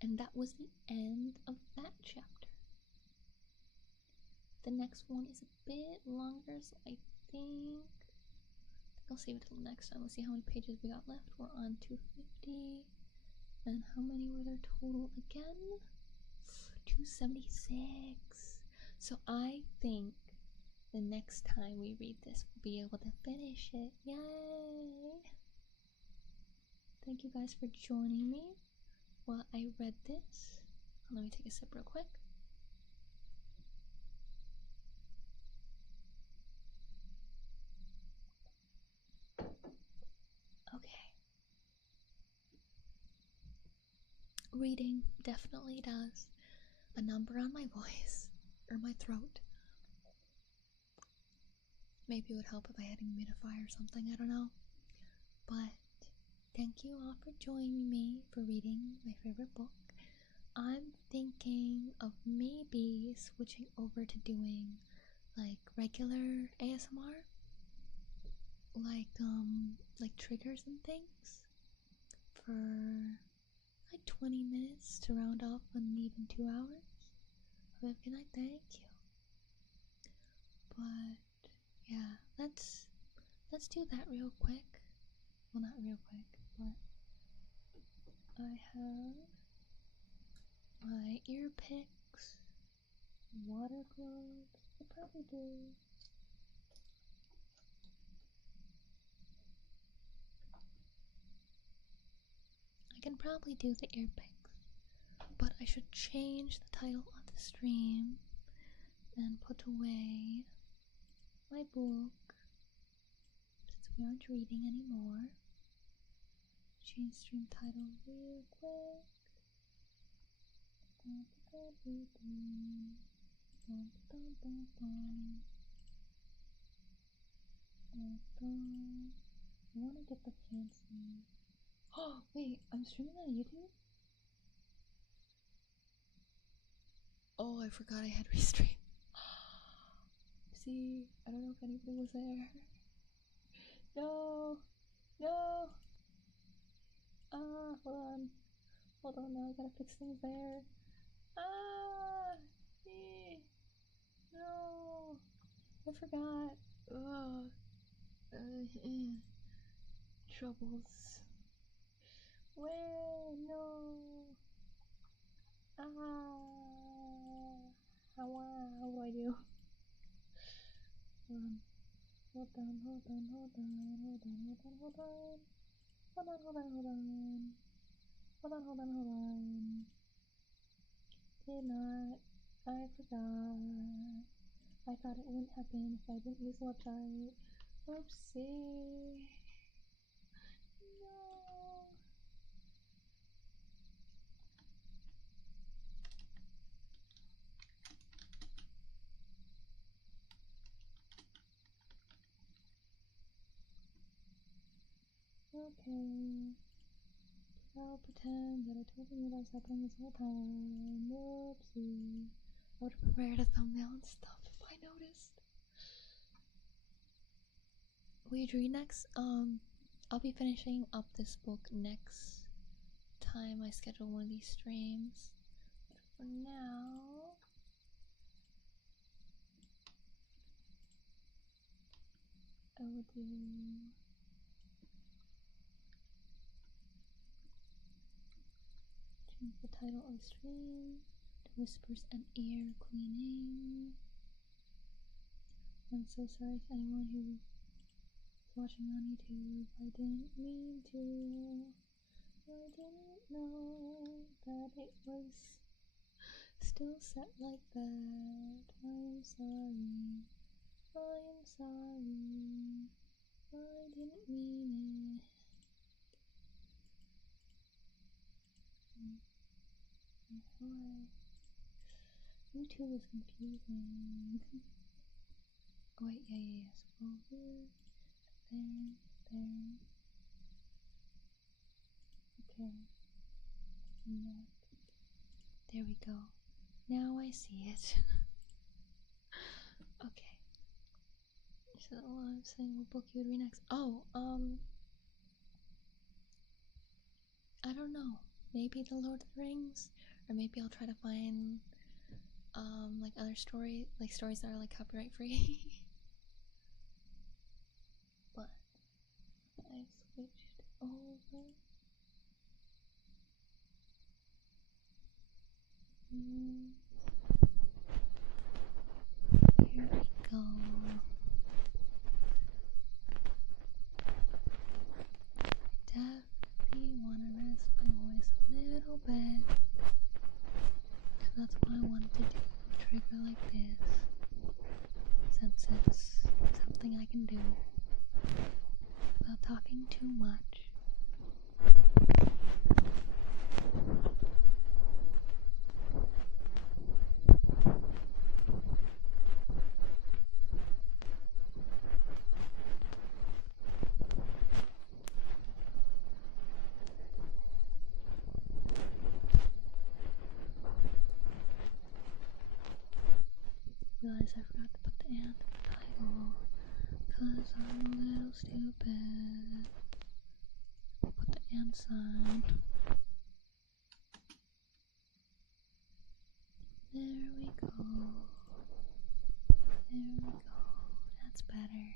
And that was the end of that chapter. The next one is a bit longer, so I think I'll save it till next time. Let's see how many pages we got left. We're on 250. And how many were there total again? 276. So I think the next time we read this, we'll be able to finish it. Yay! Thank you guys for joining me while I read this. Let me take a sip real quick. Okay. Reading definitely does a number on my voice or my throat. Maybe it would help if I had a humidifier or something, I don't know. But thank you all for joining me for reading my favorite book. I'm thinking of maybe switching over to doing like regular ASMR, like triggers and things for like 20 minutes to round off an even 2 hours. Good night, thank you. But yeah, let's do that real quick. Well, not real quick, but I have my ear picks, water gloves. I'll probably do. I can probably do the ear picks, but I should change the title of the stream and put away my book since we aren't reading anymore. Change stream title real quick. I want to get the fancy. Oh, wait, I'm streaming on YouTube? Oh, I forgot I had restream. See, I don't know if anybody was there. No! No! Hold on, now I gotta fix things there. No! I forgot. Ugh. Troubles. Where? No! How do I do? Hold on. Did not. I forgot. I thought it wouldn't happen if I didn't use the website. Oopsie. No. Okay. I'll pretend that I totally knew that was happening this whole time. Whoopsie. I would have prepared a thumbnail and stuff if I noticed. Will you read next? I'll be finishing up this book next time I schedule one of these streams. But for now, I will do change the title of the stream to Whispers and Ear Cleaning. I'm so sorry to anyone who's watching on YouTube. I didn't mean to. I didn't know that it was still set like that. I am sorry. I am sorry. I didn't mean it. YouTube is confusing. Oh wait, yeah. So over there. Okay. And there we go. Now I see it. Okay. So I'm saying what book you would read next. Oh, I don't know. Maybe The Lord of the Rings, or maybe I'll try to find like other stories that are like copyright free. But I switched over. Here we go. Definitely want to rest my voice a little bit. So that's what I wanted to do. A trigger like this. Since it's something I can do without talking too much. Realize I forgot to put the and in the title, cause I'm a little stupid. Put the and sign. There we go. That's better.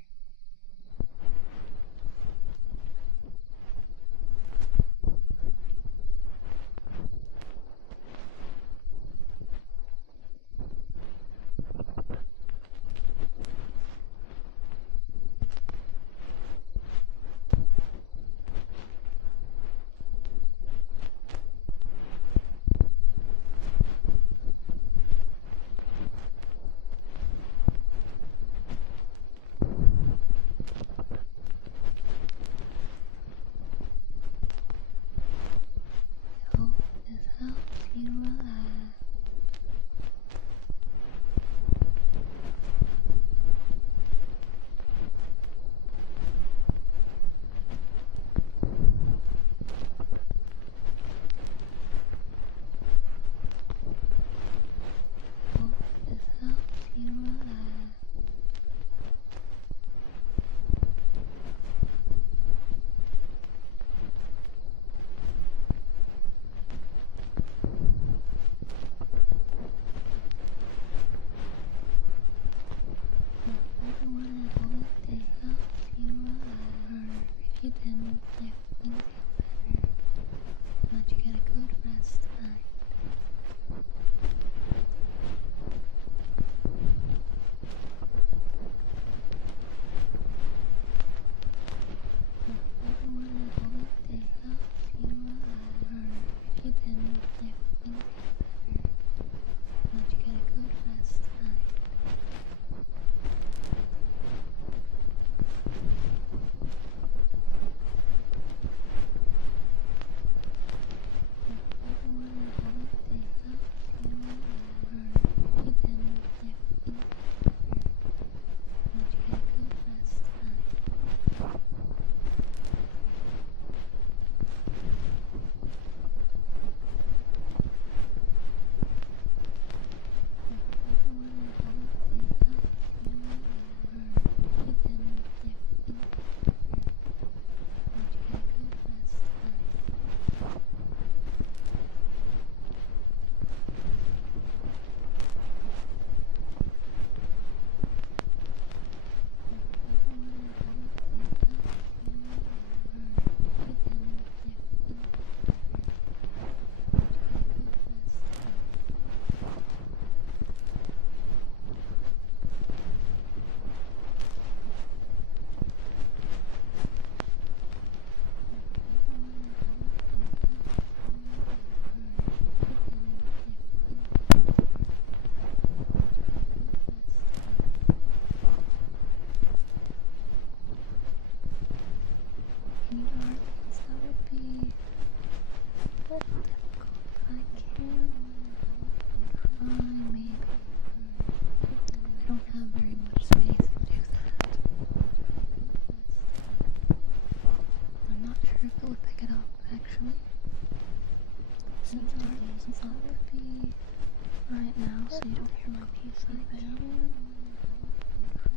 so you don't hear my PC fan.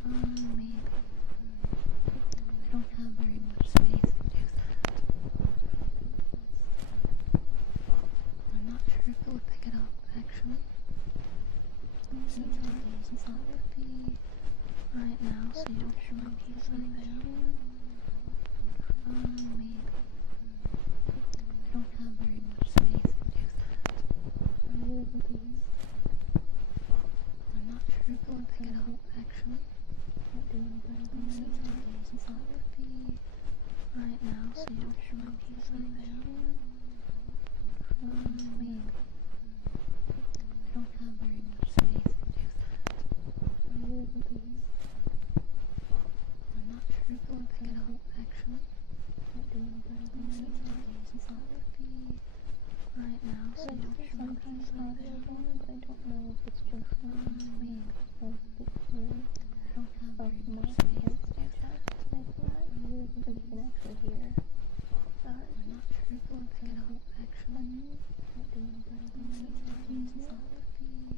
Maybe. I don't have very much space to do that. I'm not sure if it would pick it up, actually. Since it's not to be right now, so you don't hear my PC fan. Maybe. I don't have very much space to do that. I'm not sure if it would pick it up, actually. Since it's not to be right now, so you don't hear my PC fan. Maybe. I don't have very much space to do that. I'm not sure if it would pick it up, actually. Since it's not to be right now, so you don't hear my PC fan. But I don't know if it's just Maybe. of the I don't have of very my much space hands to do that. like that. So you can actually hear that. I'm not sure if it would pick it up, actually. Since it's not to be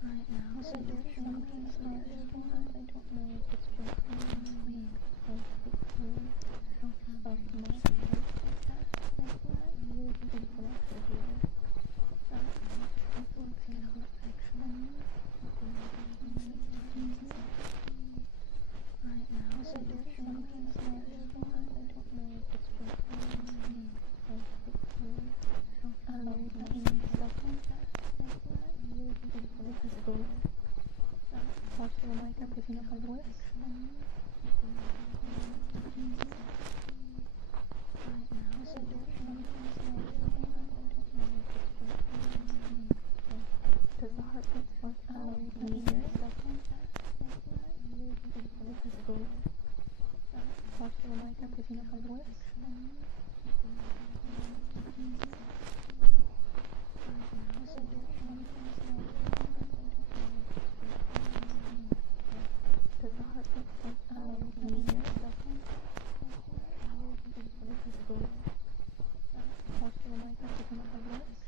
right now, so you don't hear my PC fan. But I don't know if it's just Maybe. of the I don't have of very my much space. hands like that. So you can actually hear that. I'm not sure if it would pick it up, actually. Since it's not to be right now, so you don't hear my PC fan. But I don't know if it's just Maybe. of the I don't have I don't know very what that much means. space. Like that. Because both parts of the mic are picking up my voice. Right now, so you don't hear my PC fan. Does the heartbeat work linear? Because both parts of the mic are picking up my voice. Does the heartbeat work linear? Because both parts of the mic are picking up my voice.